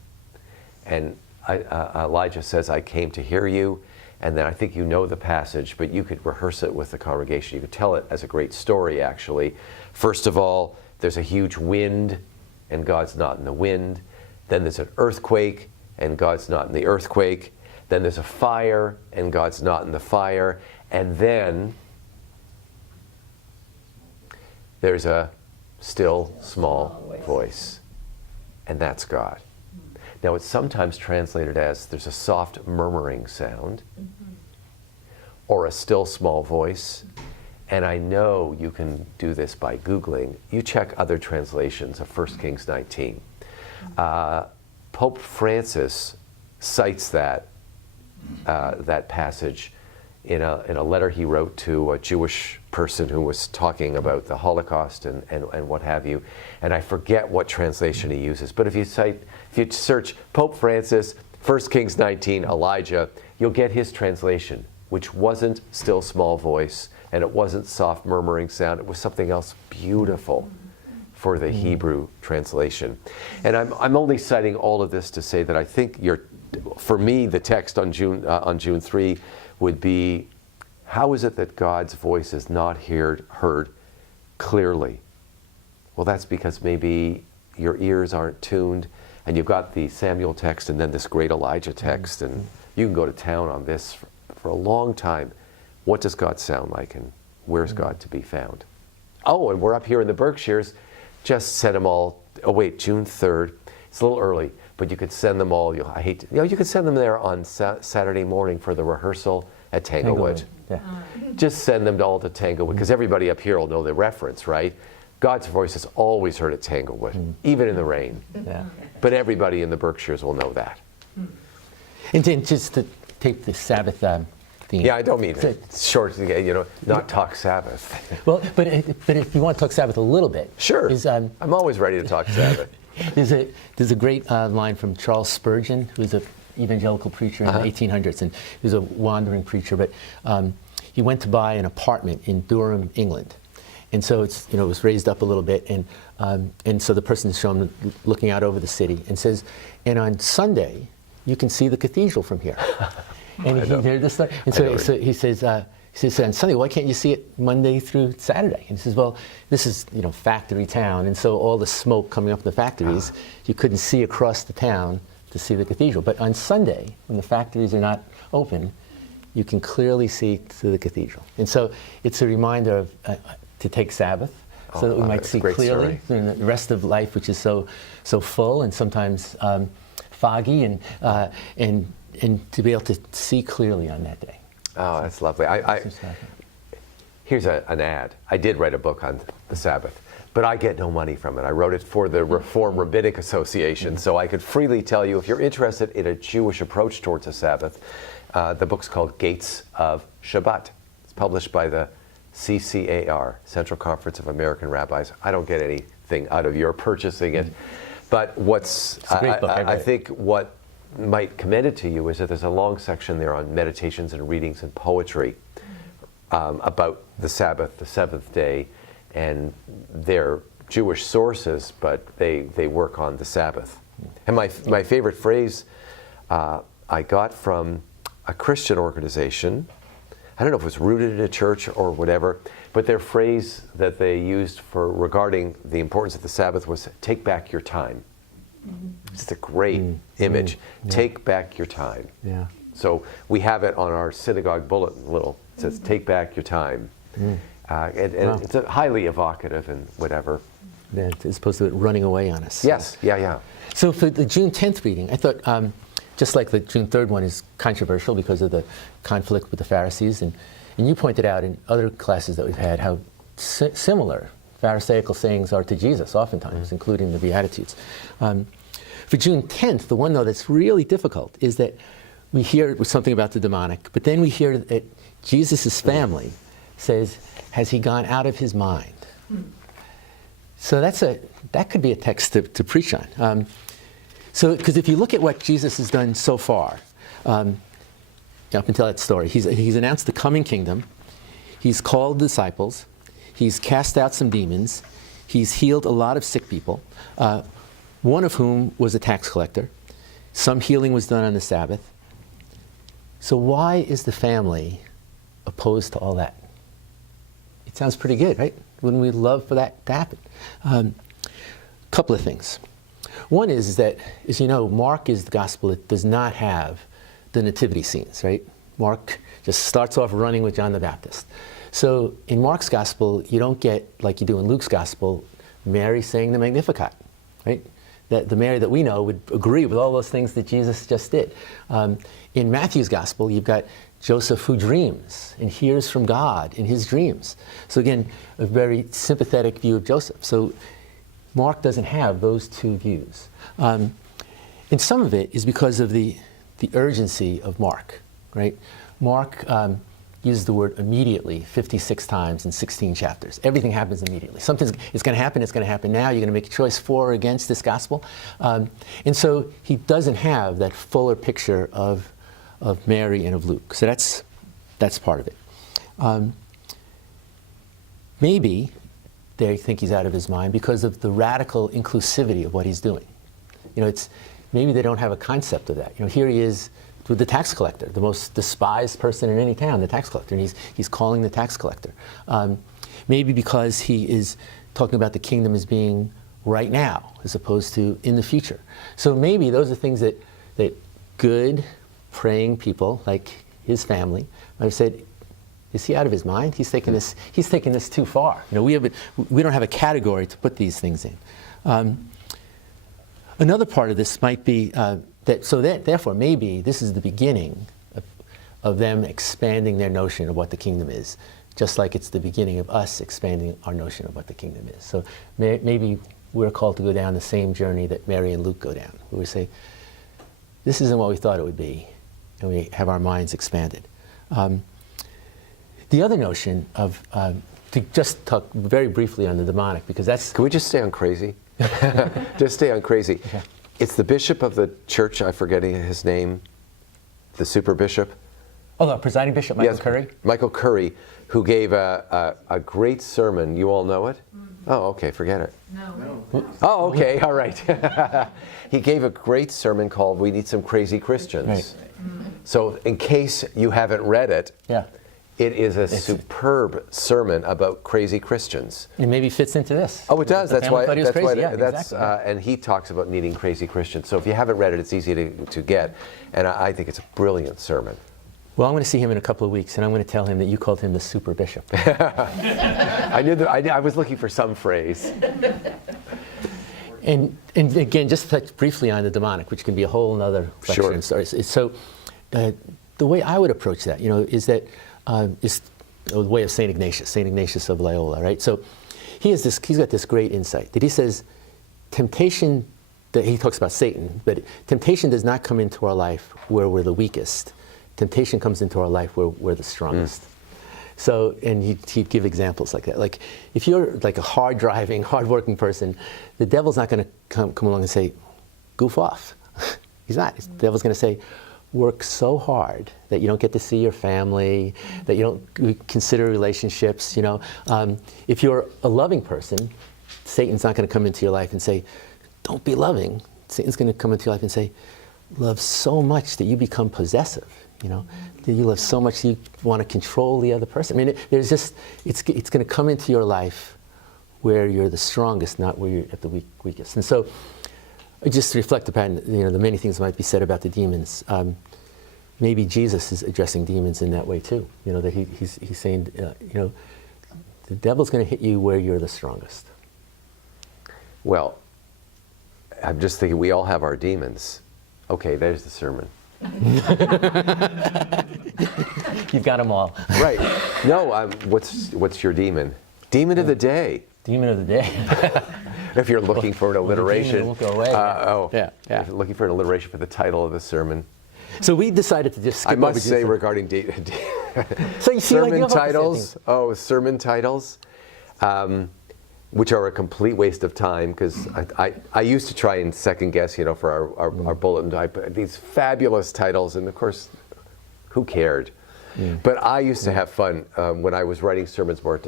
And Elijah says, "I came to hear you." And then I think you know the passage, but you could rehearse it with the congregation. You could tell it as a great story, actually. First of all, there's a huge wind, and God's not in the wind. Then there's an earthquake, and God's not in the earthquake. Then there's a fire, and God's not in the fire. And then there's a still, small voice. And that's God. Now, it's sometimes translated as there's a soft murmuring sound or a still small voice. And I know you can do this by Googling. You check other translations of 1 Kings 19. Pope Francis cites that passage in a letter he wrote to a Jewish person who was talking about the Holocaust and what have you. And I forget what translation he uses. But if you search Pope Francis, 1 Kings 19, Elijah, you'll get his translation, which wasn't still small voice, and it wasn't soft murmuring sound. It was something else beautiful for the Hebrew translation. And I'm only citing all of this to say that I think for me, the text on June 3 would be, how is it that God's voice is not heard clearly? Well, that's because maybe your ears aren't tuned, and you've got the Samuel text and then this great Elijah text, and you can go to town on this for a long time. What does God sound like, and where's God to be found? Oh, and we're up here in the Berkshires. Just send them all. Oh wait, June 3rd. It's a little early, but you could send them all. You could send them there on Saturday morning for the rehearsal at Tanglewood. Yeah. Just send them all to Tanglewood, because everybody up here will know the reference, right? God's voice is always heard at Tanglewood, even in the rain. Yeah. But everybody in the Berkshires will know that. And then just to take the Sabbath theme. Yeah, I don't mean it. Short, not talk Sabbath. Well, but if you want to talk Sabbath a little bit. Sure. I'm always ready to talk Sabbath. There's a great line from Charles Spurgeon, who's an evangelical preacher in the 1800s, and he was a wandering preacher, but he went to buy an apartment in Durham, England. And so it was raised up a little bit, and so the person's shown looking out over the city and says, and on Sunday, you can see the cathedral from here. And so he says, on Sunday, why can't you see it Monday through Saturday? And he says, well, this is, factory town, and so all the smoke coming up from the factories, you couldn't see across the town to see the cathedral. But on Sunday, when the factories are not open, you can clearly see to the cathedral. And so it's a reminder of to take Sabbath, so that we might see clearly in the rest of life, which is so full and sometimes foggy, and to be able to see clearly on that day. Oh, that's lovely. Here's an ad. I did write a book on the Sabbath, but I get no money from it. I wrote it for the Reform Rabbinic Association, so I could freely tell you, if you're interested in a Jewish approach towards the Sabbath, the book's called Gates of Shabbat. It's published by the CCAR, Central Conference of American Rabbis. I don't get anything out of your purchasing it, but I think what might commend it to you is that there's a long section there on meditations and readings and poetry about the Sabbath, the seventh day, and their Jewish sources, but they work on the Sabbath. And my favorite phrase I got from a Christian organization. I don't know if it was rooted in a church or whatever, but their phrase that they used regarding the importance of the Sabbath was, take back your time. It's a great image. Yeah. Take back your time. Yeah. So we have it on our synagogue bulletin, it says, take back your time. And it's highly evocative and whatever. Yeah, as opposed to it running away on us. Yes, yeah. So for the June 10th reading, I thought, just like the June 3rd one is controversial because of the conflict with the Pharisees, and you pointed out in other classes that we've had how similar Pharisaical sayings are to Jesus, oftentimes, including the Beatitudes. For June 10th, the one, though, that's really difficult is that we hear something about the demonic, but then we hear that Jesus' family says, has he gone out of his mind? So that could be a text to preach on. Because if you look at what Jesus has done so far, up until that story, he's announced the coming kingdom, he's called disciples, he's cast out some demons, he's healed a lot of sick people, one of whom was a tax collector. Some healing was done on the Sabbath. So why is the family opposed to all that? It sounds pretty good, right? Wouldn't we love for that to happen? Couple of things. One is that, as you know, Mark is the gospel that does not have the nativity scenes, right? Mark just starts off running with John the Baptist. So in Mark's gospel, you don't get, like you do in Luke's gospel, Mary saying the Magnificat, right? that the Mary that we know would agree with all those things that Jesus just did. In Matthew's gospel, you've got Joseph who dreams and hears from God in his dreams. So again, a very sympathetic view of Joseph. So Mark doesn't have those two views. And some of it is because of the urgency of Mark, right? Mark uses the word immediately 56 times in 16 chapters. Everything happens immediately. Something's it's going to happen now. You're going to make a choice for or against this gospel. And so he doesn't have that fuller picture of Mary and of Luke. So that's part of it. Maybe they think he's out of his mind because of the radical inclusivity of what he's doing. Maybe they don't have a concept of that. Here he is with the tax collector, the most despised person in any town, the tax collector, and he's calling the tax collector. Maybe because he is talking about the kingdom as being right now, as opposed to in the future. So maybe those are things that good, praying people, like his family, might have said, is he out of his mind? He's taking this too far. We don't have a category to put these things in. Another part of this might be therefore maybe this is the beginning of them expanding their notion of what the kingdom is, just like it's the beginning of us expanding our notion of what the kingdom is. So maybe we're called to go down the same journey that Mary and Luke go down, where we say, this isn't what we thought it would be, and we have our minds expanded. The other notion of, to just talk very briefly on the demonic, because that's... Can we just stay on crazy? Just stay on crazy. Okay. It's the bishop of the church, I'm forgetting his name, the super bishop. Oh, the presiding bishop, Michael Curry? Michael Curry, who gave a great sermon. You all know it? Oh, okay, forget it. No. Oh, okay, all right. He gave a great sermon called We Need Some Crazy Christians. Right. So in case you haven't read it, it is a superb sermon about crazy Christians. It maybe fits into this. Oh, it does. That's why. Exactly. And he talks about needing crazy Christians. So if you haven't read it, it's easy to get. And I think it's a brilliant sermon. Well, I'm going to see him in a couple of weeks, and I'm going to tell him that you called him the super bishop. I knew that. I was looking for some phrase. And again, just to touch briefly on the demonic, which can be a whole other lecture and story. So the way I would approach that, is that is the way of St. Ignatius of Loyola, right? So he's got this great insight that he says, temptation, that he talks about Satan, but temptation does not come into our life where we're the weakest. Temptation comes into our life where we're the strongest. So, and he'd give examples like that. Like, if you're like a hard-driving, hard-working person, the devil's not going to come along and say, goof off. He's not. The devil's going to say, work so hard that you don't get to see your family, that you don't consider relationships, If you're a loving person, Satan's not going to come into your life and say, don't be loving. Satan's going to come into your life and say, love so much that you become possessive, that you love so much you want to control the other person. I mean, it's going to come into your life where you're the strongest, not where you're at the weakest. And so, just to reflect upon, the many things that might be said about the demons. Maybe Jesus is addressing demons in that way too. That he's saying, the devil's going to hit you where you're the strongest. Well, I'm just thinking we all have our demons. Okay, there's the sermon. You've got them all. Right. No, what's your demon? Demon of the day. Demon of the day. If you're looking for an alliteration. It won't go away. If you're looking for an alliteration for the title of the sermon. So we decided to just skip I must say regarding so you see, sermon titles. Oh, sermon titles, which are a complete waste of time, because I used to try and second guess, for our bulletin. I put these fabulous titles, and of course, who cared? But I used to have fun when I was writing sermons more,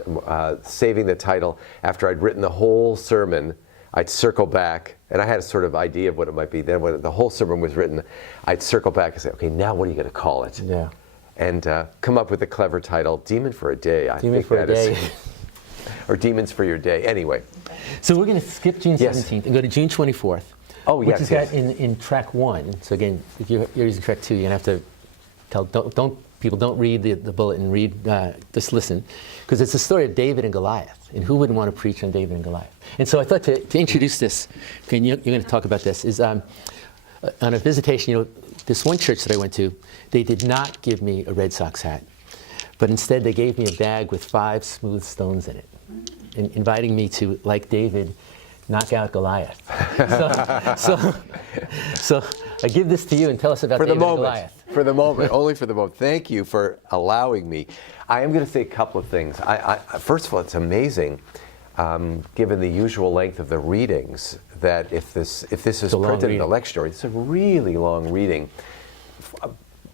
saving the title. After I'd written the whole sermon, I'd circle back, and I had a sort of idea of what it might be. Then when the whole sermon was written, I'd circle back and say, okay, now what are you going to call it? Yeah. And come up with a clever title, Demon for a Day. Demon for a Day. Or Demons for Your Day. Anyway. So we're going to skip June 17th and go to June 24th. Oh, yes. Which is got in track 1. So again, if you're using track 2, you're going to have to tell, don't people don't read the bulletin, just listen, because it's the story of David and Goliath. And who wouldn't want to preach on David and Goliath? And so I thought to introduce this, okay, and you're going to talk about this, is on a visitation, this one church that I went to, they did not give me a Red Sox hat, but instead they gave me a bag with 5 smooth stones in it, inviting me to, like David, knock out Goliath. So I give this to you and tell us about David and Goliath. For the moment, only for the moment. Thank you for allowing me. I am going to say a couple of things. First of all, it's amazing, given the usual length of the readings, that if this is printed in the lectionary, it's a really long reading.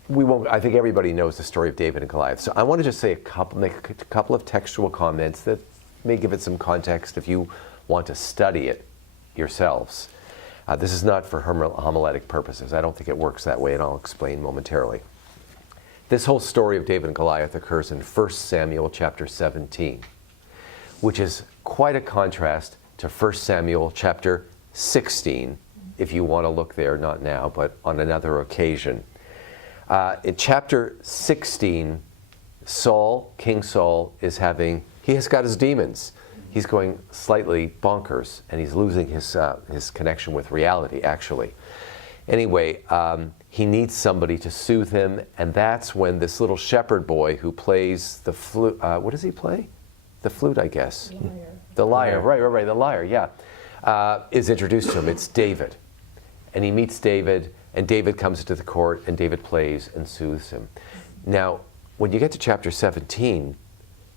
We won't. I think everybody knows the story of David and Goliath. So I want to just say make a couple of textual comments that may give it some context if you want to study it yourselves. This is not for homiletic purposes. I don't think it works that way, and I'll explain momentarily. This whole story of David and Goliath occurs in 1 Samuel chapter 17, which is quite a contrast to 1 Samuel chapter 16, if you want to look there, not now, but on another occasion. In chapter 16, King Saul, he has got his demons. He's going slightly bonkers, and he's losing his connection with reality, actually. Anyway, he needs somebody to soothe him, and that's when this little shepherd boy who plays the flute, what does he play? The flute, I guess. The lyre, right, the lyre, yeah, is introduced to him. It's David. And he meets David, and David comes into the court, and David plays and soothes him. Now, when you get to chapter 17,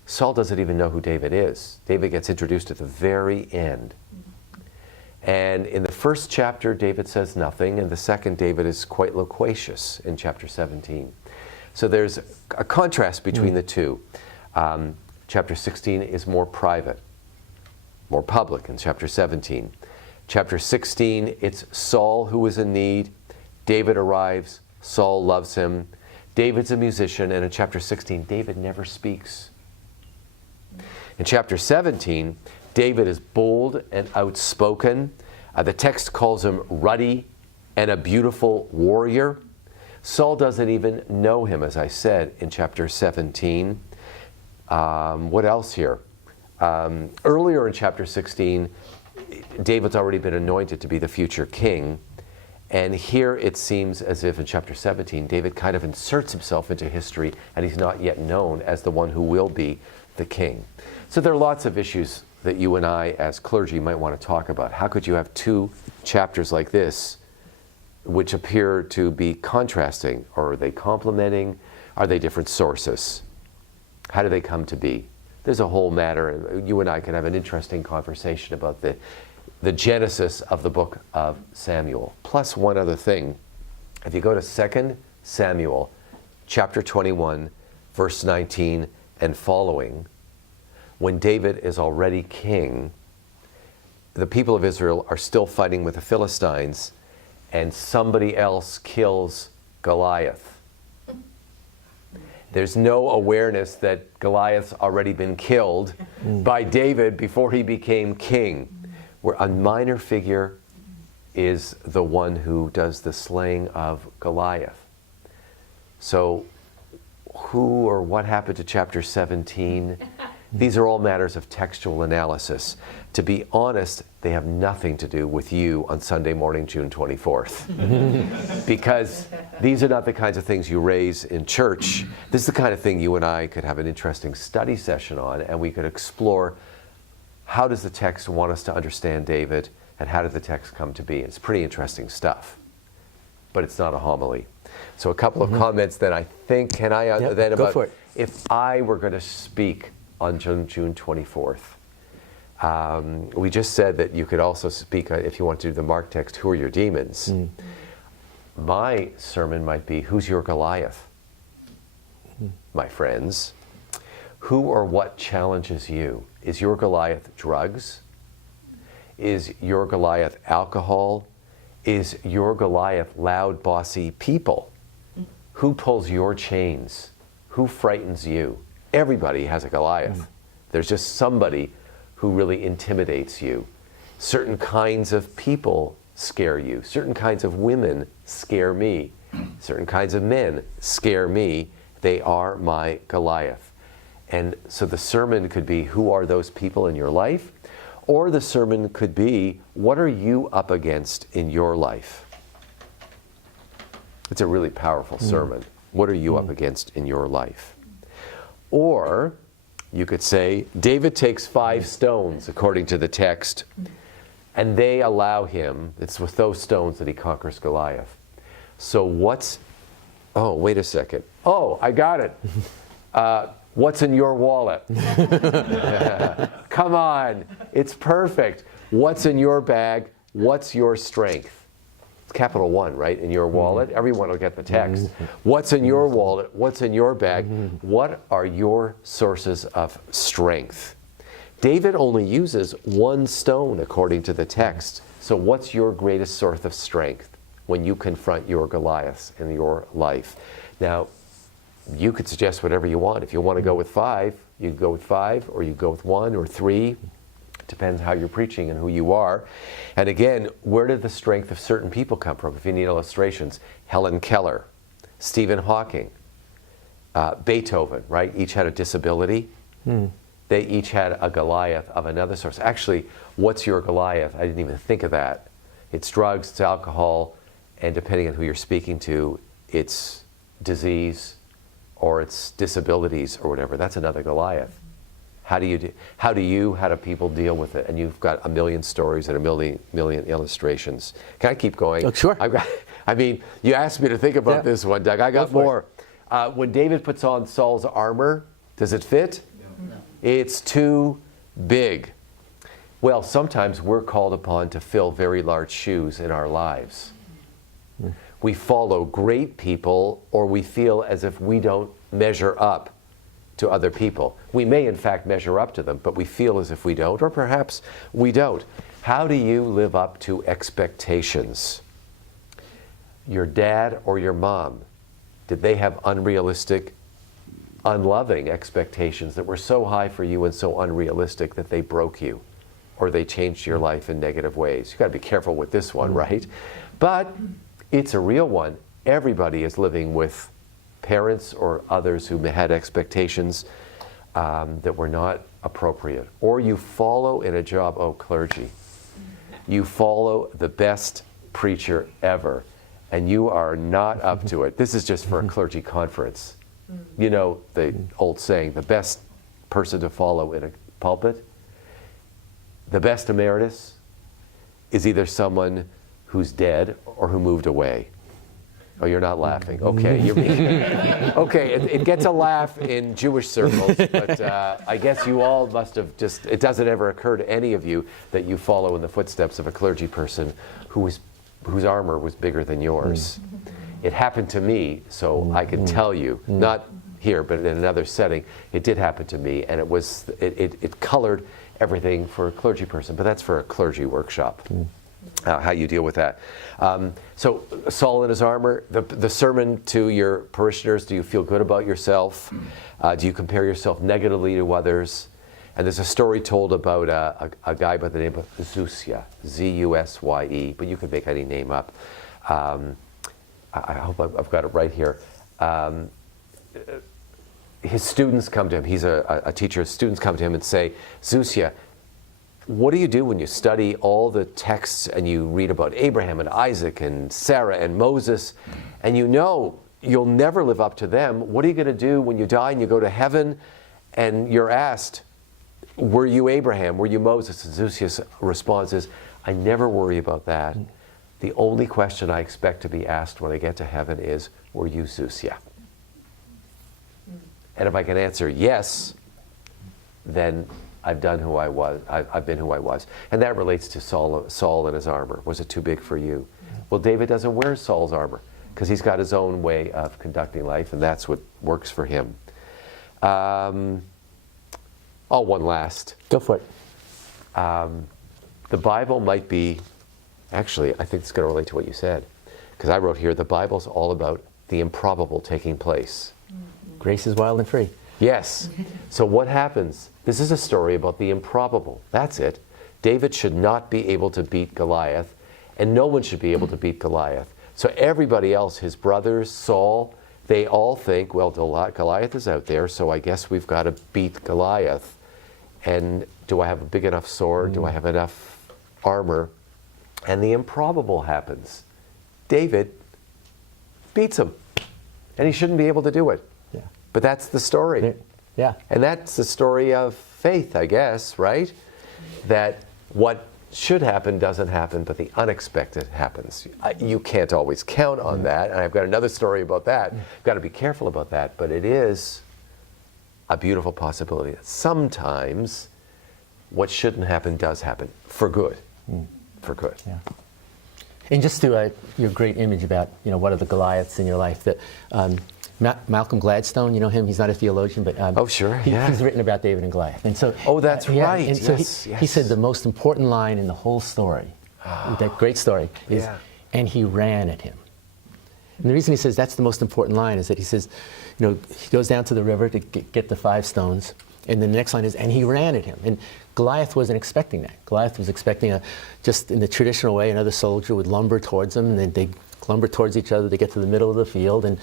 Saul doesn't even know who David is. David gets introduced at the very end. And in the first chapter, David says nothing. In the second, David is quite loquacious in chapter 17. So there's a contrast between the two. Chapter 16 is more private, more public in chapter 17. Chapter 16, it's Saul who is in need. David arrives. Saul loves him. David's a musician. And in chapter 16, David never speaks. In chapter 17, David is bold and outspoken. The text calls him ruddy and a beautiful warrior. Saul doesn't even know him, as I said, in chapter 17. What else here? Earlier in chapter 16, David's already been anointed to be the future king. And here it seems as if in chapter 17, David kind of inserts himself into history, and he's not yet known as the one who will be the king. So there are lots of issues that you and I as clergy might want to talk about. How could you have 2 chapters like this which appear to be contrasting? Or are they complementing? Are they different sources? How do they come to be? There's a whole matter. You and I can have an interesting conversation about the genesis of the book of Samuel. Plus one other thing. If you go to 2 Samuel chapter 21, verse 19 and following, when David is already king, the people of Israel are still fighting with the Philistines, and somebody else kills Goliath. There's no awareness that Goliath's already been killed by David before he became king. Where a minor figure is the one who does the slaying of Goliath. So who or what happened to chapter 17? These are all matters of textual analysis. To be honest, they have nothing to do with you on Sunday morning, June 24th. Because these are not the kinds of things you raise in church. This is the kind of thing you and I could have an interesting study session on, and we could explore how does the text want us to understand David, and how did the text come to be? It's pretty interesting stuff, but it's not a homily. So a couple of comments that I think, then go for it. If I were going to speak on June 24th, we just said that you could also speak, if you want to do the Mark text, who are your demons? My sermon might be, who's your Goliath? My friends. Who or what challenges you? Is your Goliath drugs? Is your Goliath alcohol? Is your Goliath loud, bossy people? Who pulls your chains? Who frightens you? Everybody has a Goliath. There's just somebody who really intimidates you. Certain kinds of people scare you. Certain kinds of women scare me. Certain kinds of men scare me. They are my Goliath. And so the sermon could be, who are those people in your life? Or the sermon could be, what are you up against in your life? It's a really powerful sermon. What are you up against in your life? Or you could say, David takes 5 stones, according to the text, and they allow him, it's with those stones that he conquers Goliath. So oh, wait a second. Oh, I got it. What's in your wallet? Come on, it's perfect. What's in your bag? What's your strength? It's capital one, right? In your wallet. Everyone will get the text. What's in your wallet? What's in your bag? What are your sources of strength? David only uses 1 stone according to the text. So what's your greatest source of strength when you confront your Goliaths in your life? Now, you could suggest whatever you want. If you want to go with 5, you go with 5, or you go with 1 or 3. Depends how you're preaching and who you are. And again, where did the strength of certain people come from? If you need illustrations, Helen Keller, Stephen Hawking, Beethoven, right? Each had a disability. They each had a Goliath of another source. Actually, what's your Goliath? I didn't even think of that. It's drugs, it's alcohol, and depending on who you're speaking to, it's disease, or it's disabilities, or whatever. That's another Goliath. How do people deal with it? And you've got a million stories and a million illustrations. Can I keep going? Oh, sure. You asked me to think about this one, Doug. I got more. When David puts on Saul's armor, does it fit? No. It's too big. Well, sometimes we're called upon to fill very large shoes in our lives. We follow great people, or we feel as if we don't measure up to other people. We may in fact measure up to them, but we feel as if we don't, or perhaps we don't. How do you live up to expectations? Your dad or your mom, did they have unrealistic, unloving expectations that were so high for you and so unrealistic that they broke you, or they changed your life in negative ways? You've got to be careful with this one, right? But it's a real one. Everybody is living with parents or others who had expectations that were not appropriate. Or you follow in a job, clergy. You follow the best preacher ever, and you are not up to it. This is just for a clergy conference. You know the old saying, the best person to follow in a pulpit, the best emeritus, is either someone who's dead or who moved away. Oh, you're not laughing. Okay, okay. It gets a laugh in Jewish circles, but I guess you all must have it doesn't ever occur to any of you that you follow in the footsteps of a clergy person whose armor was bigger than yours. It happened to me, so I can tell you, not here, but in another setting, it did happen to me, and it colored everything for a clergy person, but that's for a clergy workshop. How you deal with that. So Saul in his armor, the sermon to your parishioners, do you feel good about yourself? Do you compare yourself negatively to others? And there's a story told about a guy by the name of Zusya, Z-U-S-Y-E, but you could make any name up. I hope I've got it right here. His students come to him, he's a teacher, his students come to him and say, Zusya, what do you do when you study all the texts and you read about Abraham and Isaac and Sarah and Moses, and you know you'll never live up to them? What are you going to do when you die and you go to heaven and you're asked, were you Abraham? Were you Moses? And Zusya's response is, I never worry about that. The only question I expect to be asked when I get to heaven is, were you Zusya? And if I can answer yes, then I've done who I was. I've been who I was. And that relates to Saul and his armor. Was it too big for you? Well, David doesn't wear Saul's armor because he's got his own way of conducting life, and that's what works for him. One last. Go for it. The Bible might be, actually, I think it's going to relate to what you said, because I wrote here, the Bible's all about the improbable taking place. Grace is wild and free. Yes. So what happens? This is a story about the improbable. That's it. David should not be able to beat Goliath, and no one should be able to beat Goliath. So everybody else, his brothers, Saul, they all think, well, Goliath is out there, so I guess we've got to beat Goliath. And do I have a big enough sword? Do I have enough armor? And the improbable happens. David beats him, and he shouldn't be able to do it. Yeah. But that's the story. Yeah. And that's the story of faith, I guess, right? That what should happen doesn't happen, but the unexpected happens. You can't always count on that, and I've got another story about that. You've got to be careful about that, but it is a beautiful possibility that sometimes what shouldn't happen does happen, for good. For good. Yeah. And just to your great image about, what are the Goliaths in your life, that Malcolm Gladstone, you know him, he's not a theologian, but oh, sure, he's written about David and Goliath. And so, oh, that's right. And so he said the most important line in the whole story, that great story, is, and he ran at him. And the reason he says that's the most important line is that he says, he goes down to the river to get the 5 stones, and then the next line is, and he ran at him. And Goliath wasn't expecting that. Goliath was expecting, just in the traditional way, another soldier would lumber towards him, and then they'd lumber towards each other to get to the middle of the field, and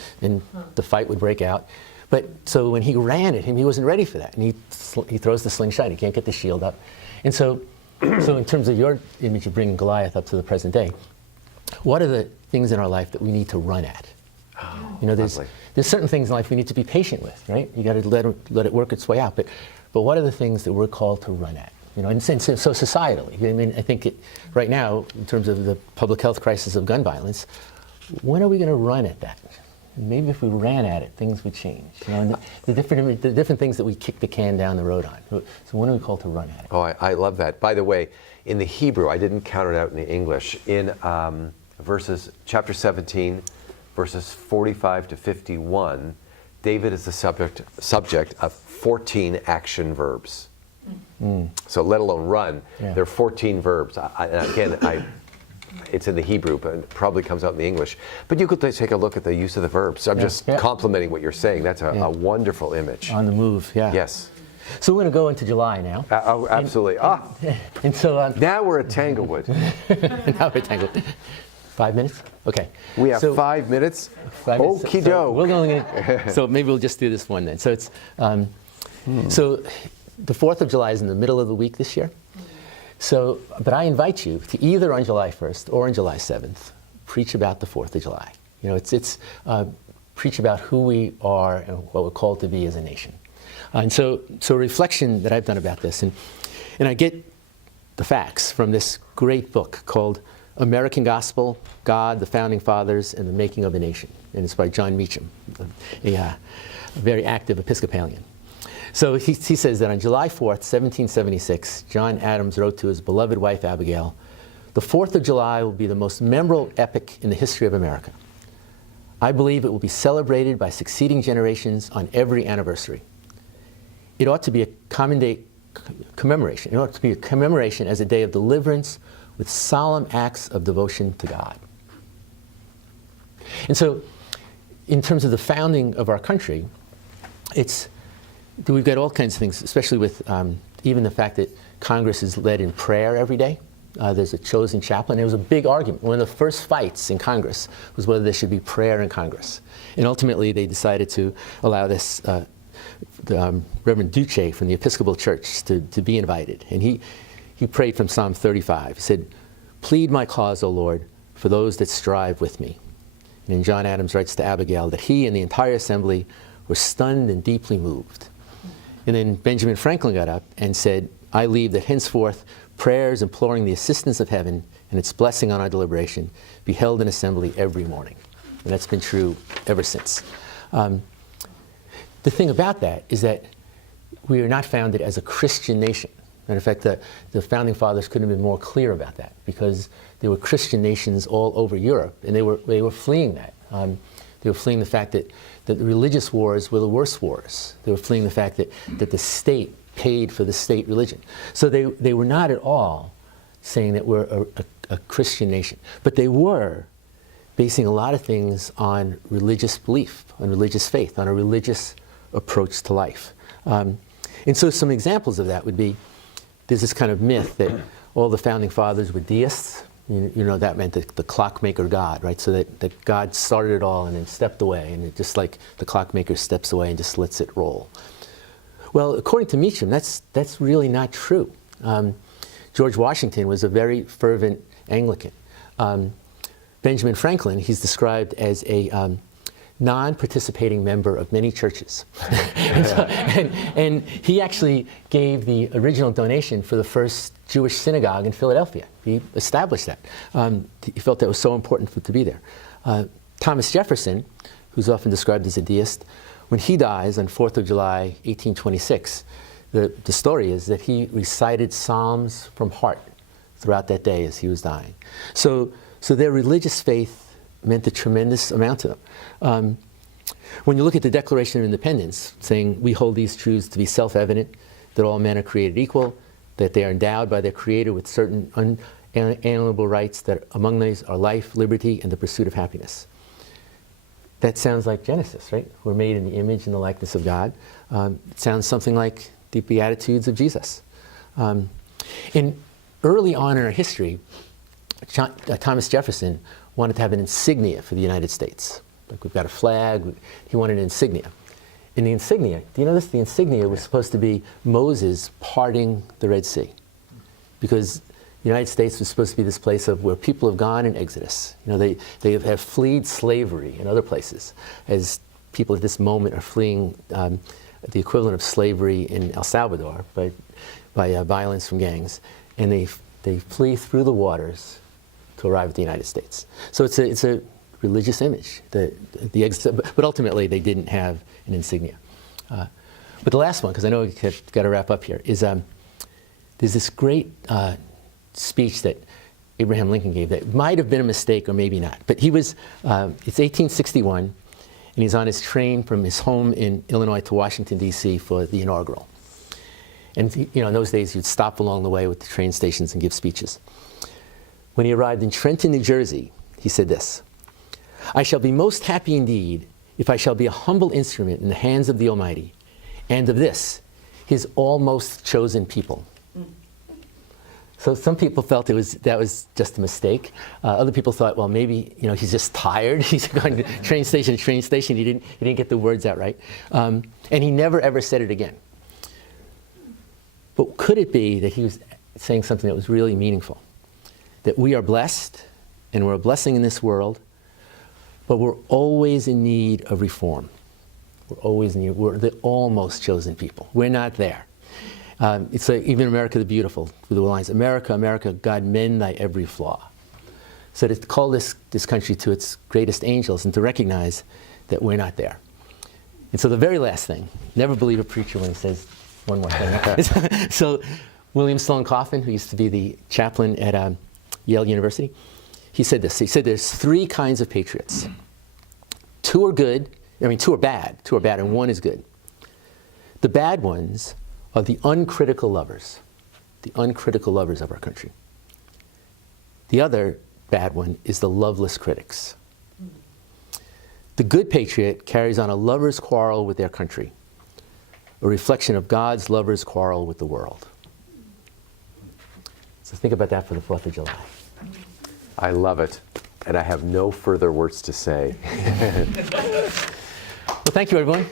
the fight would break out. But so when he ran at him, he wasn't ready for that. And he throws the slingshot, he can't get the shield up. And so in terms of your image of bringing Goliath up to the present day, what are the things in our life that we need to run at? There's certain things in life we need to be patient with, right? You got to let it work its way out. But what are the things that we're called to run at? And so societally, I think right now, in terms of the public health crisis of gun violence, when are we going to run at that? And maybe if we ran at it, things would change. And the different things that we kick the can down the road on. So when are we called to run at it? Oh, I love that. By the way, in the Hebrew, I didn't count it out in the English. In chapter 17, verses 45 to 51, David is the subject of 14 action verbs. So let alone run, there are 14 verbs. It's in the Hebrew, but it probably comes out in the English. But you could take a look at the use of the verbs. I'm just complimenting what you're saying. That's a wonderful image. On the move, yeah. Yes. So we're going to go into July now. Oh, absolutely. And so now we're at Tanglewood. Now we're at Tanglewood. 5 minutes? Okay. We have 5 minutes. 5 minutes. Okie doke. So maybe we'll just do this one then. So it's so the 4th of July is in the middle of the week this year. So, but I invite you to either on July 1st or on July 7th, preach about the 4th of July. It's preach about who we are and what we're called to be as a nation. And so a reflection that I've done about this, and I get the facts from this great book called American Gospel, God, the Founding Fathers, and the Making of a Nation. And it's by John Meacham, a very active Episcopalian. So he says that on July 4th, 1776, John Adams wrote to his beloved wife, Abigail, "The 4th of July will be the most memorable epoch in the history of America. I believe it will be celebrated by succeeding generations on every anniversary. It ought to be a commemoration. It ought to be a commemoration as a day of deliverance with solemn acts of devotion to God." And so, in terms of the founding of our country, we've got all kinds of things, especially with even the fact that Congress is led in prayer every day. There's a chosen chaplain. There was a big argument. One of the first fights in Congress was whether there should be prayer in Congress. And ultimately, they decided to allow this Reverend Duce from the Episcopal Church to be invited. And he prayed from Psalm 35. He said, "Plead my cause, O Lord, for those that strive with me." And then John Adams writes to Abigail that he and the entire assembly were stunned and deeply moved. And then Benjamin Franklin got up and said, "I leave that henceforth prayers imploring the assistance of heaven and its blessing on our deliberation be held in assembly every morning." And that's been true ever since. The thing about that is that we are not founded as a Christian nation. And in fact, the Founding Fathers couldn't have been more clear about that, because there were Christian nations all over Europe, and they were fleeing that. They were fleeing the fact that the religious wars were the worst wars. They were fleeing the fact that the state paid for the state religion. So they were not at all saying that we're a Christian nation. But they were basing a lot of things on religious belief, on religious faith, on a religious approach to life. And so some examples of that would be, there's this kind of myth that all the Founding Fathers were deists. You know, that meant the clockmaker God, right? So that God started it all and then stepped away, and it just like the clockmaker steps away and just lets it roll. Well, according to Meacham, that's really not true. George Washington was a very fervent Anglican. Benjamin Franklin, he's described as a non-participating member of many churches. and he actually gave the original donation for the first Jewish synagogue in Philadelphia. He established that. He felt that was so important for it to be there. Thomas Jefferson, who's often described as a deist, when he dies on 4th of July, 1826, the story is that he recited Psalms from heart throughout that day as he was dying. So their religious faith meant a tremendous amount to them. When you look at the Declaration of Independence, saying we hold these truths to be self-evident, that all men are created equal, that they are endowed by their Creator with certain unalienable rights, that among these are life, liberty, and the pursuit of happiness. That sounds like Genesis, right? We're made in the image and the likeness of God. It sounds something like the Beatitudes of Jesus. Early on in our history, Thomas Jefferson wanted to have an insignia for the United States. Like, we've got a flag, he wanted an insignia. In the insignia, do you know this? The insignia was supposed to be Moses parting the Red Sea. Because the United States was supposed to be this place of where people have gone in Exodus. You know, they have fled slavery in other places, as people at this moment are fleeing the equivalent of slavery in El Salvador by violence from gangs. And they flee through the waters to arrive at the United States. So it's a religious image, but ultimately they didn't have an insignia. But the last one, because I know we've got to wrap up here, is there's this great speech that Abraham Lincoln gave that might have been a mistake or maybe not. But it's 1861, and he's on his train from his home in Illinois to Washington, D.C. for the inaugural. And you know, in those days, you'd stop along the way with the train stations and give speeches. When he arrived in Trenton, New Jersey, he said this: "I shall be most happy indeed if I shall be a humble instrument in the hands of the Almighty, and of this, His almost chosen people." So some people felt that was just a mistake. Other people thought, well, maybe he's just tired. He's going to train station to train station. He didn't get the words out right, and he never ever said it again. But could it be that he was saying something that was really meaningful? That we are blessed, and we're a blessing in this world, but we're always in need of reform. We're the almost chosen people. We're not there. It's like even America the Beautiful, with the lines, "America, America, God mend thy every flaw." So to call this country to its greatest angels and to recognize that we're not there. And so the very last thing, never believe a preacher when he says one more thing. So William Sloane Coffin, who used to be the chaplain at Yale University, he said this. He said there's three kinds of patriots. Two are bad, and one is good. The bad ones are the uncritical lovers of our country. The other bad one is the loveless critics. The good patriot carries on a lover's quarrel with their country, a reflection of God's lover's quarrel with the world. So think about that for the 4th of July. I love it, and I have no further words to say. Well, thank you, everyone.